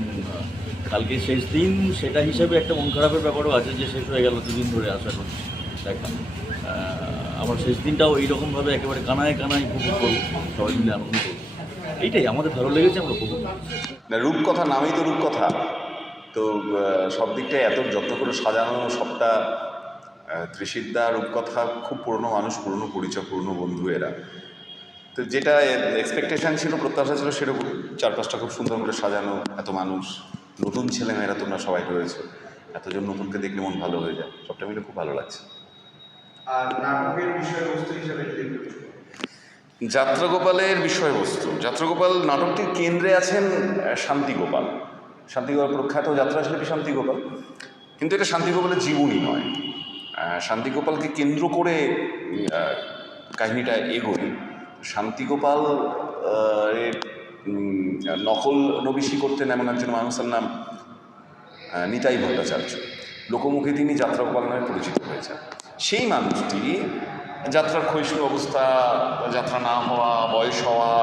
কালকে শেষ দিন, সেটা হিসাবে একটা মন খারাপের ব্যাপারও আছে যে শেষ হয়ে গেল, দুদিন ধরে আশা করছি দেখা। আমার শেষ দিনটাও এইরকমভাবে একেবারে কানায় কানায় উপভোগ করবো, সবাই মিলে আনন্দ করবো, এইটাই আমাদের ভালো লেগেছে, আমরা উপভোগ করছি। রূপকথা নামেই তো রূপকথা, তো সব দিকটাই এত যত্ন করে সাজানো সবটা। ত্রিশিদ্দা রূপকথা খুব পুরনো মানুষ, পুরনো পরিচয়, পুরনো বন্ধু এরা। তো যেটা এক্সপেকটেশান ছিল, প্রত্যাশা ছিল, সেরকম চারপাশটা খুব সুন্দর করে সাজানো, এত মানুষ, নতুন ছেলেমেয়েরা তোমরা সবাই রয়েছে, এতজন নতুনকে দেখলে মন ভালো হয়ে যায়, সবটা মিলে খুব ভালো লাগছে। আর নাটকের বিষয়বস্তু হিসেবে যাত্রাগোপালের বিষয়বস্তু, যাত্রাগোপাল নাটকটির কেন্দ্রে আছেন শান্তিগোপাল। শান্তিগোপাল প্রখ্যাত যাত্রাশিল্পী শান্তিগোপাল, কিন্তু এটা শান্তিগোপালের জীবনী নয়। শান্তিগোপালকে কেন্দ্র করে কাহিনীটা এগোয়। শান্তিগোপাল নকল নবিশি করতেন এমন একজন মানুষের নাম নিতাই ভট্টাচার্য। লোকমুখে তিনি যাত্রাগোপাল নামে পরিচিত হয়েছেন। সেই মানুষটি যাত্রার ক্ষয়িষ্ণু অবস্থা, যাত্রা না হওয়া, বয়স হওয়া,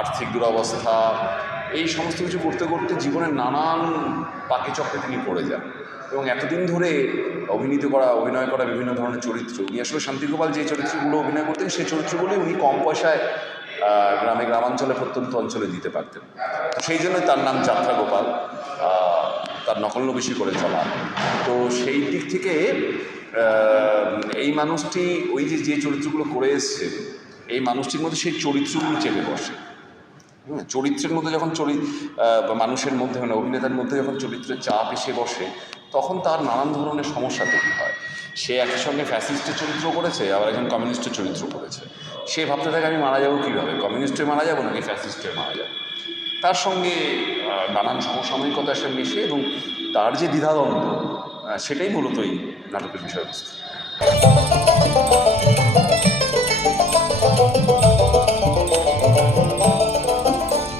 আর্থিক দুরবস্থা, এই সমস্ত কিছু করতে করতে জীবনের নানান পাকে চক্রে তিনি পড়ে যান, এবং এতদিন ধরে অভিনয় করা বিভিন্ন ধরনের চরিত্র, উনি আসলে শান্তিগোপাল যে চরিত্রগুলো অভিনয় করতেন সেই চরিত্রগুলোই উনি কম পয়সায় গ্রামাঞ্চলে, প্রত্যন্ত অঞ্চলে দিতে পারতেন। তো সেই জন্য তার নাম যাত্রাগোপাল, তার নকল নবিশি করে চলা। তো সেই দিক থেকে এই মানুষটি ওই যে চরিত্রগুলো করে এসছে, এই মানুষটির মধ্যে সেই চরিত্রগুলো চেপে বসে। চরিত্রের মধ্যে যখন মানুষের মধ্যে, মানে অভিনেতার মধ্যে যখন চরিত্রের চাপ এসে বসে, তখন তার নানান ধরনের সমস্যা তৈরি হয়। সে একই সঙ্গে ফ্যাসিস্টের চরিত্র করেছে, আবার একজন কমিউনিস্টের চরিত্র করেছে। সে ভাবতে থাকে আমি মারা যাবো কীভাবে, কমিউনিস্টে মারা যাবো নাকি ফ্যাসিস্টে মারা যাবো। তার সঙ্গে নানান সমসাময়িকতা এসে মিশে, এবং তার যে দ্বিধাদ্বন্দ্ব, সেটাই মূলত এই নাটকের বিষয়বস্তু।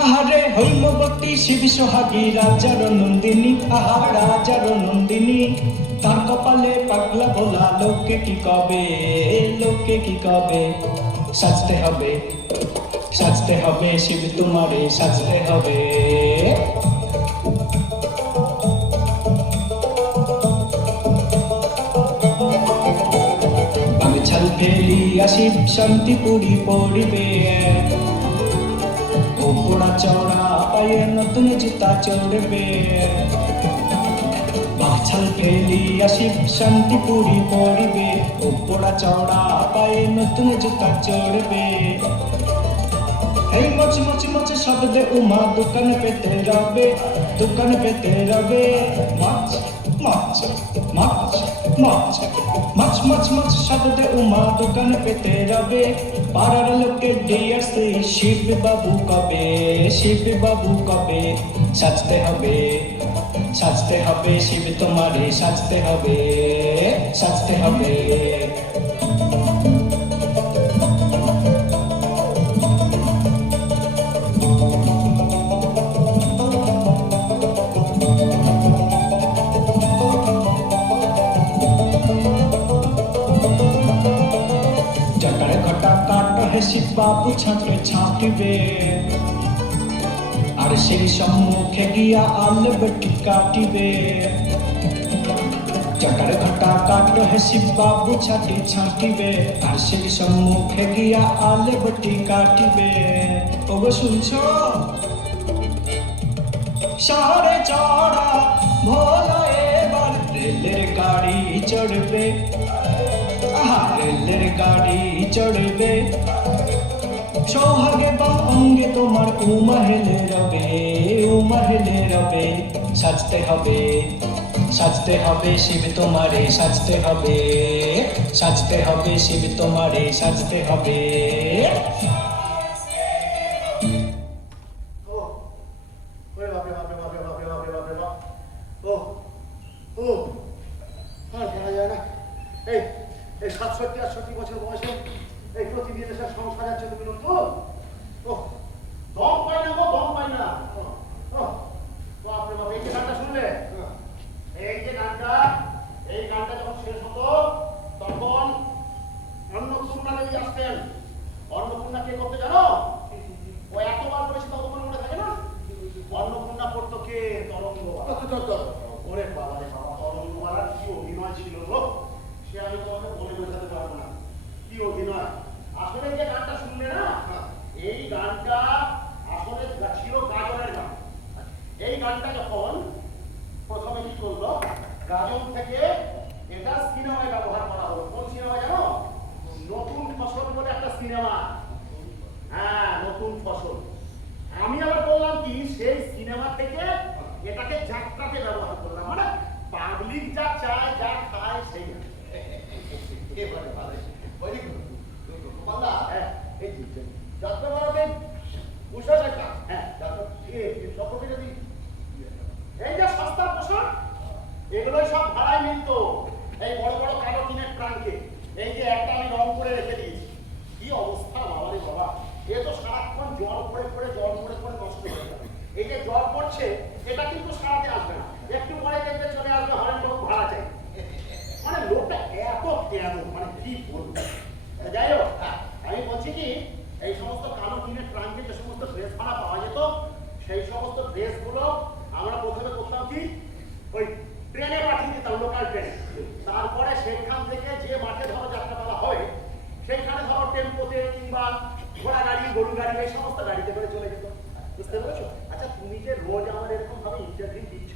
আহারে হৈমবতী শিব সোহাগী রাজার নন্দিনী, আহা রাজার নন্দিনী, তার কপালে পাগলা ভোলা, লোকে কি কবে, লোকে কি কবে। সাজতে হবে, সাজতে হবে শিব তোমারে, সাজতে হবে। বাগছাল ফেলিয়া শিব শান্তিপুরী পড়িবে, ওপরা চড়া পায়ে নতুন জুতা চড়বে। বাছাল ফেলিয়া শিব শান্তিপুরী পড়িবে, ওপরা চড়া পায়ে নতুন জুতা চড়বে। এই মচ মচ মচ শব্দে উমা দোকান পেতে রবে, দোকান পেতে রবে। মাছ মাছ মাছ মাছ মাছ মাছ মাছ শব্দে উমা দোকান পেতে রবে। পাড়ার লোকে দিয়েছে শিব বাবু কবে, শিব বাবু কবে। সাজতে হবে, সাজতে হবে শিব তোমারে, সাজতে হবে, সাজতে হবে। শিব বাবু ছাঁটে ছাঁটিবে, আর সেই সম্মুখে গিয়া আলে বেটি কাটিবে চটার ঘটা কাট হেসি বাবু ছাটি ছাটিবে আর সেই সম্মুখে গিয়া আলে বেটি কাটিবে ওগো শুনছ শহরে চড়া ভোলা এবার রেলের গাড়ি চড়বে রেলের গাড়ি চড়বে সোহাগে বা অঙ্গে তোমার উমা হেলে রবে সাজতে হবে শিব তোমারে সাজতে হবে শিব তোমারে সাজতে হবে এই 67-68 বছর বয়সে এই প্রতিদিন এসে সংসার আছে তুমি তো দম পাই না দম পাই না বাপরে বাপ এই যে গানটা শুনলে এই গানটা যখন শেষ হতো তখন অন্নপূর্ণা দেবী আসতেন। অন্নপূর্ণা কে করতে জানো? ও এতবার বলেছে ততক্ষণ মনে থাকে না? অন্নপূর্ণা করতো কে? তরঙ্গ। ওরে বাবা রে বাবা, তরঙ্গবালার কি অভিনয় ছিল গো, সে আমি তোমাকে বলে বোঝাতে পারবো না কি অভিনয়। আসলে যে গানটা শুনলে না, এই গানটা আসলে ছিল গাজনের গান। এই গানটা যখন প্রথমে কি করলো, গাজন থেকে এটা সিনেমায় ব্যবহার করা হলো। কোন সিনেমা জানো? নতুন ফসল বলে একটা সিনেমা। হ্যাঁ, নতুন ফসল। আমি আবার বললাম কি, সেই সিনেমা থেকে এটাকে যাত্রাতে ব্যবহার করলাম, মানে পাবলিক যা চায় যা খায় সেই যাত্রা বাড়াতে যদি এই যে সস্তার পোশাক, এগুলোই সব ভাড়ায় মিলত। এই বড় বড় কালো টিনের ট্রাঙ্কে এই যে একটা আমি রং করে রেখে দিয়েছি। কি অবস্থা বাবারে বাবা, এ তো সারাক্ষণ জল পড়ে নষ্ট হয়ে যাবে। এই যে জল পড়ছে এটা কিন্তু সারাতে আসবে না, একটু পরে দেখবে চলে আসবে হরেন লোক ভাড়া চাই। মানে লোকটা এত কেন, মানে কি বলবো। যাই হোক, আমি বলছি কি, এই সমস্ত কালো টিনের ট্রাঙ্কে যে সমস্ত ড্রেস ভাড়া পাওয়া যেত, সেই সমস্ত ড্রেসগুলো আমরা প্রথমে করতাম কি, ওই ট্রেনে পাঠিয়ে দিতাম, লোকাল ট্রেনে। তারপরে সেইখান থেকে যে মাঠে ধরো যাত্রাপালা হয়, সেইখানে ধরো টেম্পোতে কিংবা ঘোড়া গাড়ি, গরু গাড়ি, এই সমস্ত গাড়িতে করে চলে যেত। বুঝতে পেরেছো? আচ্ছা, তুমি যে রোজ আমার এরকম ভাবে ইন্টারভিউ দিচ্ছ,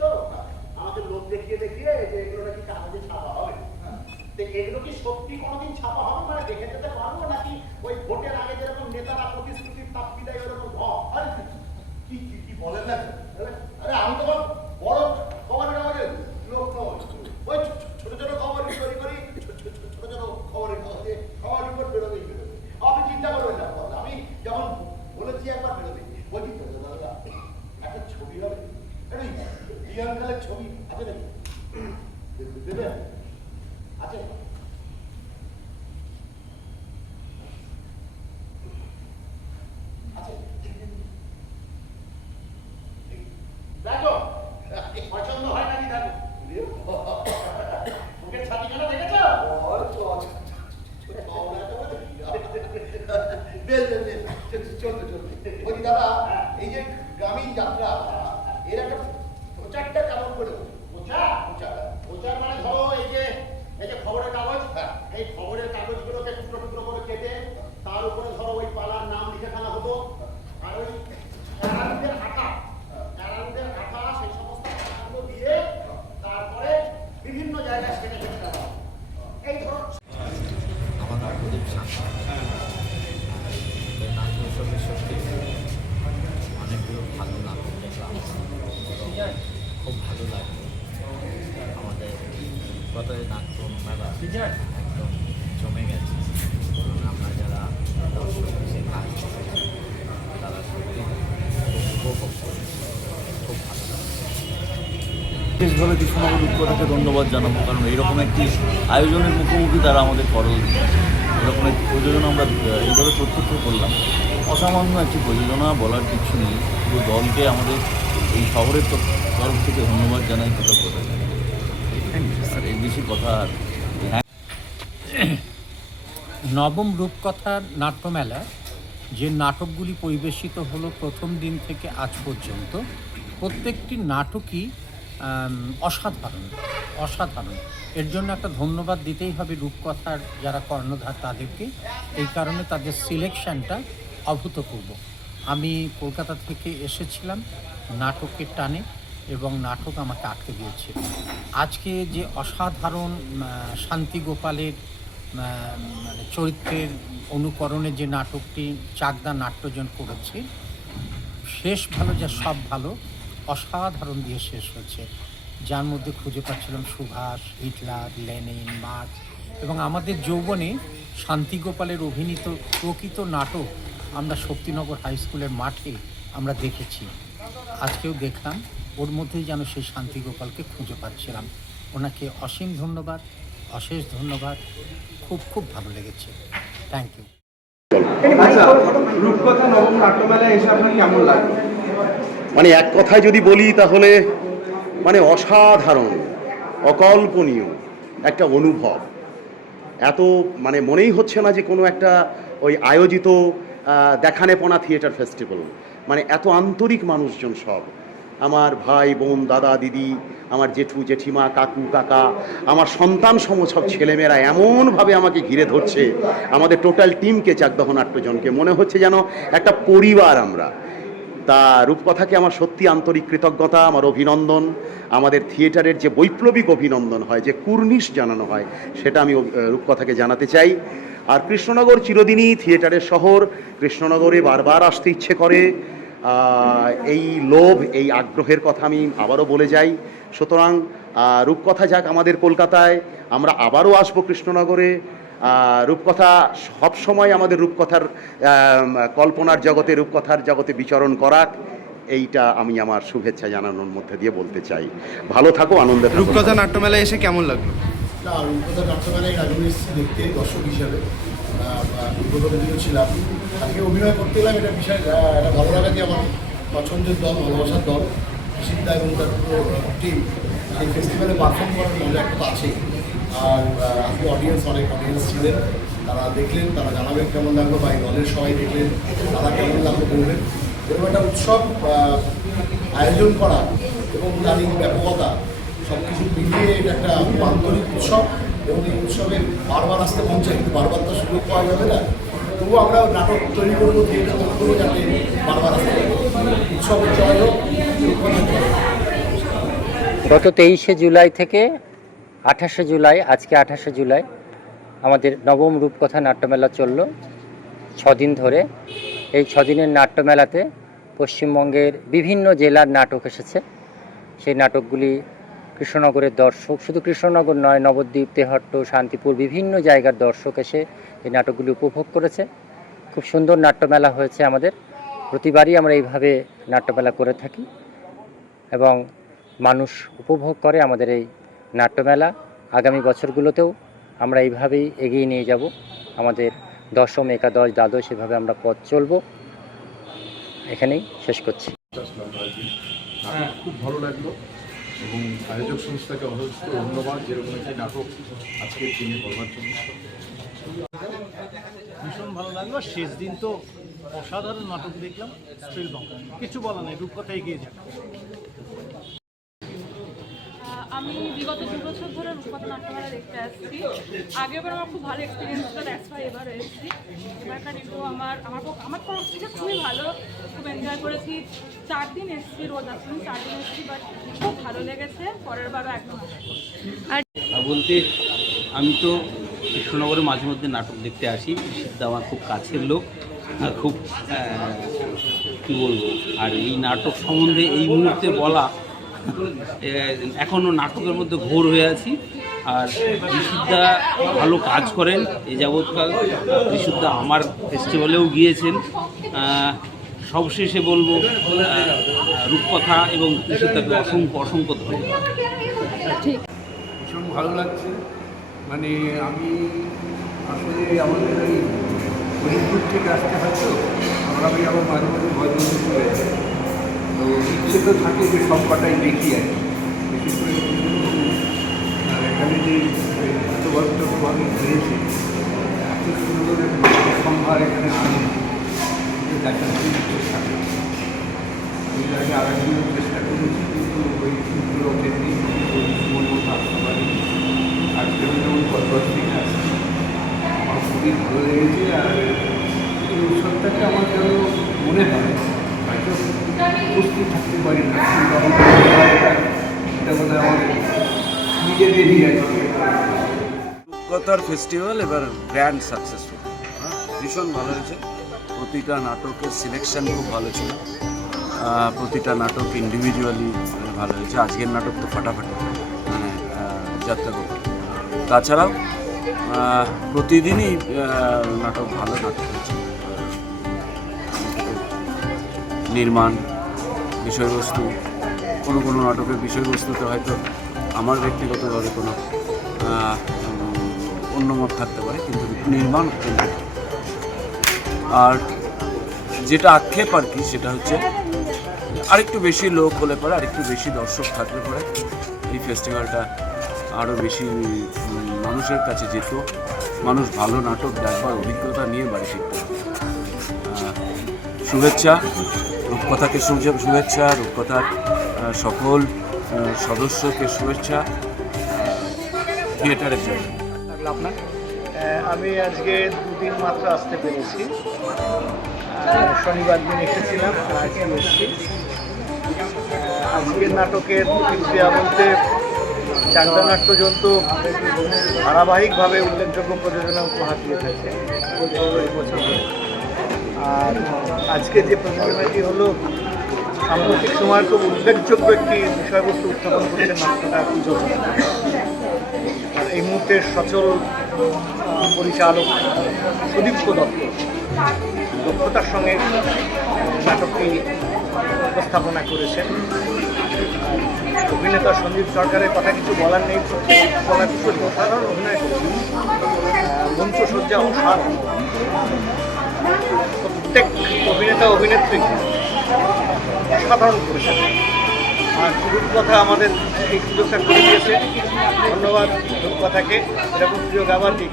আমাকে লোক দেখিয়ে যে এগুলো নাকি কাগজে ছাপা হবে, এগুলো কি সত্যি কোনোদিন ছাপা হবে? মানে দেখে যেতে পারবো নাকি ওই ভোটের আগে যেরকম নেতারা প্রতিশ্রুতির তাপ্পি দেয় ওরকম কি বলেন না? আরে আমি তো বড় খবরের কাগজের লোক নয়, ওই ছোট ছোট খবর তৈরি করি, ছোট ছোট খবরের কাগজে খবর রিপোর্ট বেরোবে। আপনি চিন্তা করবেন না, আমি যেমন বলেছি একবার বেরোবে, বলছি একটা ছবি হবে, বিয়াঙ্কালের ছবি আছে নাকি দেবেন? আছে? দেখো পছন্দ হয় নাকি দেখো, মুখের ছাতি কেন দেখেছ? বলছি দাদা, এই যে গ্রামীণ যাত্রা, এর একটা প্রচারটা কেমন করে? প্রচার মানে ধরো এই যে খবরের কাগজ, এই খবরের কাগজগুলোকে টুকরো টুকরো করে কেটে তার উপরে ধরো ওই পালার নাম লিখে ফেলা হতো, আর ওই অ্যারাউন্ডের আঁকা সেই সমস্ত আঁকাগুলো দিয়ে তারপরে বিভিন্ন জায়গায় সেটা কেটে দেওয়া। এই ধরো আমার প্রদীপ সাঁতরা সত্যি অনেকগুলো ভালো নাটক দেখলাম, খুব ভালো লাগলো। আমাদের গতরে নাট্য মেলা একদম জমে গেছে। আমরা যারা দর্শক শেখাই তারা সত্যি উপভোগ করি, খুব ভালো লাগছে। বিশেষভাবে কৃষ্ণনগর রূপকথাকে ধন্যবাদ জানাবো, কারণ এইরকম একটি আয়োজনের মুখোমুখি তারা আমাদের করল। এরকম একটি প্রযোজনা আমরা এইভাবে প্রত্যক্ষ করলাম, অসামান্য একটি প্রযোজনা, বলার কিছু নেই। পুরো দলকে আমাদের এই শহরের তরফ থেকে ধন্যবাদ জানাই, কৃতজ্ঞতা জানাই। আর এই বেশি কথা আর নবম রূপকথার নাট্যমেলা যে নাটকগুলি পরিবেশিত হলো প্রথম দিন থেকে আজ পর্যন্ত, প্রত্যেকটি নাটকই অসাধারণ অসাধারণ। এর জন্য একটা ধন্যবাদ দিতেই হবে রূপকথার যারা কর্ণধার তাদেরকে। এই কারণে তাদের সিলেকশনটা অভূতপূর্ব। আমি কলকাতা থেকে এসেছিলাম নাটকের টানে এবং নাটক আমাকে আটকে দিয়েছিল। আজকে যে অসাধারণ শান্তি গোপালের মানে চরিত্রের অনুকরণে যে নাটকটি চাকদা নাট্যজন করেছে, শেষ ভালো যা সব ভালো, অসাধারণ দিয়ে শেষ হয়েছে। যার মধ্যে খুঁজে পাচ্ছিলাম সুভাষ, হিটলার, লেনিন, মার্কস এবং আমাদের যৌবনে শান্তিগোপালের অভিনীত প্রকৃত নাটক আমরা শক্তিনগর হাই স্কুলের মাঠে আমরা দেখেছি। আজকেও দেখলাম, ওর মধ্যেই যেন সেই শান্তিগোপালকে খুঁজে পাচ্ছিলাম। ওনাকে অসীম ধন্যবাদ, অশেষ ধন্যবাদ। খুব খুব ভালো লেগেছে। Thank you. আচ্ছা, রূপকথা নবম নাট্যমেলায় এসে আপনার কেমন লাগলো? মানে এক কথায় যদি বলি তাহলে মানে অসাধারণ, অকল্পনীয় একটা অনুভব। এত মানে মনেই হচ্ছে না যে কোনো একটা ওই আয়োজিত দেখানেপনা থিয়েটার ফেস্টিভ্যাল। মানে এত আন্তরিক মানুষজন সব, আমার ভাই বোন, দাদা দিদি, আমার জেঠু জেঠিমা, কাকু কাকা, আমার সন্তান সম সব ছেলেমেয়েরা এমনভাবে আমাকে ঘিরে ধরছে। আমাদের টোটাল টিমকে, চাকদহ নাট্যজনকে মনে হচ্ছে যেন একটা পরিবার আমরা। তা রূপকথাকে আমার সত্যি আন্তরিক কৃতজ্ঞতা, আমার অভিনন্দন। আমাদের থিয়েটারের যে বৈপ্লবিক অভিনন্দন হয়, যে কুর্নিশ জানানো হয়, সেটা আমি রূপকথাকে জানাতে চাই। আর কৃষ্ণনগর চিরদিনই থিয়েটারের শহর। কৃষ্ণনগরে বারবার আসতে ইচ্ছে করে। এই লোভ, এই আগ্রহের কথা আমি আবারও বলে যাই। সুতরাং রূপকথা যাক আমাদের কলকাতায়, আমরা আবারও আসবো কৃষ্ণনগরে। রূপকথা সবসময় আমাদের রূপকথার কল্পনার জগতে, রূপকথার জগতে বিচরণ করাক, এইটা আমি আমার শুভেচ্ছা জানানোর মধ্যে দিয়ে বলতে চাই। ভালো থাকো, আনন্দে থাকো। রূপকথা নাট্যমেলায় এসে কেমন লাগলো? না, রূপকথা নাট্যমেলায় আগে এসেছি দেখতে দর্শক হিসাবে, বিগতদিনও ছিলাম। আজকে অভিনয় করতে গেলাম, এটা বিষয় একটা ভালো লাগা যে আমার পছন্দের দল, ভালোবাসার দল সিদ্ধা এবং তার টিম সেই ফেস্টিভ্যালে পারফর্ম করার মজা একটা তো আছেই। আর আজকে অনেক অডিয়েন্স ছিলেন, তারা দেখলেন, তারা জানাবেন কেমন লাগলো, বা এই দলের সবাই দেখলেন তারা কেমন লাগলো বলবেন। এরকম একটা উৎসব আয়োজন করা এবং তারই ব্যাপকতা সব কিছু মিলিয়ে এটা একটা আন্তরিক উৎসব, এবং এই উৎসবে বারবার আসতে মন চাই, কিন্তু বারবার তো সুযোগ পাওয়া যাবে না। তবুও আমরা নাটক তৈরি করবো, থিয়েটার তৈরি করবো যাতে বারবার আসতে পারি। উৎসবের জয় হোক। গত 23শে জুলাই থেকে 28শে জুলাই, আজকে 28শে জুলাই আমাদের নবম রূপকথা নাট্যমেলা চলল 6 দিন ধরে। এই 6 দিনের নাট্যমেলাতে পশ্চিমবঙ্গের বিভিন্ন জেলার নাটক এসেছে। সেই নাটকগুলি কৃষ্ণনগরের দর্শক, শুধু কৃষ্ণনগর নয়, নবদ্বীপ, তেহট্ট, শান্তিপুর, বিভিন্ন জায়গার দর্শক এসে এই নাটকগুলি উপভোগ করেছে। খুব সুন্দর নাট্যমেলা হয়েছে আমাদের। প্রতিবারই আমরা এইভাবে নাট্যমেলা করে থাকি এবং মানুষ উপভোগ করে আমাদের এই নাট্যমেলা। আগামী বছরগুলোতেও আমরা এইভাবেই এগিয়ে নিয়ে যাব। আমাদের দশম, একাদশ, দ্বাদশ এভাবে আমরা পথ চলব। এখানেই শেষ করছি। খুব ভালো লাগলো এবং আয়োজক সংস্থাকে অসংখ্য ধন্যবাদ, যেরকম একটি নাটক আজকের দিনে করবার জন্য। ভীষণ ভালো লাগলো। শেষ দিন তো অসাধারণ নাটক দেখলাম, স্পিলবঙ্গ। কিছু বলা নেই, রূপকথা এগিয়ে যাবে। আমি বিগত 2 বছর ধরে রূপকথা নাট্যমেলা দেখতে আসছি। আগেরবার আমার খুব ভালো এক্সপিরিয়েন্স ছিল, দ্যাটস ওয়াই এবারও এসেছি। এবারকার একটু আমার তরফ থেকে খুবই ভালো, খুব এনজয় করেছি। 4 দিন এসেছি, রোজ আসুন 4 দিন এসেছি, বাট খুব ভালো লেগেছে। পরের বারও একদম আর বলতে আমি তো কৃষ্ণনগরে মাঝে মধ্যে নাটক দেখতে আসি। সিদ্ধা আমার খুব কাছের লোক, খুব কী বলবো। আর এই নাটক সম্বন্ধে এই মুহূর্তে বলা, এখনও নাটকের মধ্যে ঘোর হয়ে আছি। আর বিশুদ্ধা ভালো কাজ করেন এই যাবৎকাল। বিশুদ্ধা আমার ফেস্টিভ্যালেও গিয়েছেন। সবশেষে বলবো রূপকথা এবং বিশুদ্ধাকে অসংখ্য ধন্যবাদ। ভীষণ ভালো লাগছে। মানে আমি আসলে আমাদের ওই হরিপুর থেকে আসতে হয়তো আমরা আবার মাঝে মাঝে ভয়বন্ধু চলে যাই। তো ইচ্ছে তো থাকে যে সব কটাই দেখি আর বিশেষ করে এখানে যে এতভাবে ঘুরেছি, এত সুন্দর সম্ভার এখানে আনে, একটু দেখাচ্ছি চেষ্টা করছি। এর আগে আরেকদিনও চেষ্টা করেছি, কিন্তু ওই সূত্র ওঠেনি, ওই সময় মতো আসতে পারিনি। আজকে যেমন কলকাতা থেকে আসছি, আমার খুবই ভালো লেগেছে। আর এই উৎসবটাকে আমার যেন মনে হয় হয়তো উপস্থিত থাকতে পারি না, কিন্তু আমার এটা বোধ হয় আমার নিজেদেরই আর কি। রূপকথার ফেস্টিভ্যাল এবার গ্র্যান্ড সাকসেসফুল, ভীষণ ভালো হয়েছে। প্রতিটা নাটকের সিলেকশন খুব ভালো ছিল, প্রতিটা নাটক ইন্ডিভিজুয়ালি ভালো হয়েছে। আজকের নাটক তো ফাটাফাটি, মানে যাত্রা গোপাল। তাছাড়াও প্রতিদিনই নাটক ভালো নাটক হয়েছে। নির্মাণ, বিষয়বস্তু, কোনো কোনো নাটকের বিষয়বস্তুতে হয়তো আমার ব্যক্তিগতভাবে কোনো অন্য মত থাকতে পারে, কিন্তু নির্মাণ অত্যন্ত ভালো। আর যেটা আক্ষেপ আর কি, সেটা হচ্ছে আরেকটু বেশি লোক হলে পরে, আরেকটু বেশি দর্শক থাকলে পরে এই ফেস্টিভ্যালটা আরও বেশি মানুষের কাছে যেত, মানুষ ভালো নাটক দেখবার অভিজ্ঞতা নিয়ে বাড়ি ফিরতে হবে। শুভেচ্ছা রূপকথাকে, শুভেচ্ছা রূপকথার সকল সদস্যকে, শুভেচ্ছা থিয়েটারের জন্য। আপনার আমি আজকে দুদিন মাত্র আসতে পেরেছি। শনিবার দিন এসেছিলাম, আর আজকে এসেছি। আজকের নাটকের প্রতিক্রিয়া বলতে চারদানাট্য জন্তু ধারাবাহিকভাবে উল্লেখযোগ্য প্রযোজনা উপহার দিয়ে থাকে বছর ধরে। আর আজকে যে প্রযোজনাটি হলো, সাম্প্রতিক সময়ের খুব উল্লেখযোগ্য একটি বিষয়বস্তু উত্থাপন করেছে নাট্যটা পুজো। আর এই মুহূর্তের সচল পরিচালক সুদীপ্ত দত্ত দক্ষতার সঙ্গে নাটকটি উপস্থাপনা করেছেন। অভিনেতা সঞ্জীব সরকারের কথা কিছু বলার নেই, বলার কিছু অসাধারণ অভিনয় করেছেন। মঞ্চসজ্জা অসাধারণ, প্রত্যেক অভিনেতা অভিনেত্রী অসাধারণ করেছেন। আর রূপকথা আমাদের এই সুযোগটা করে দিয়েছে, ধন্যবাদ রূপকথাকে। এরকম সুযোগ আবার দিই।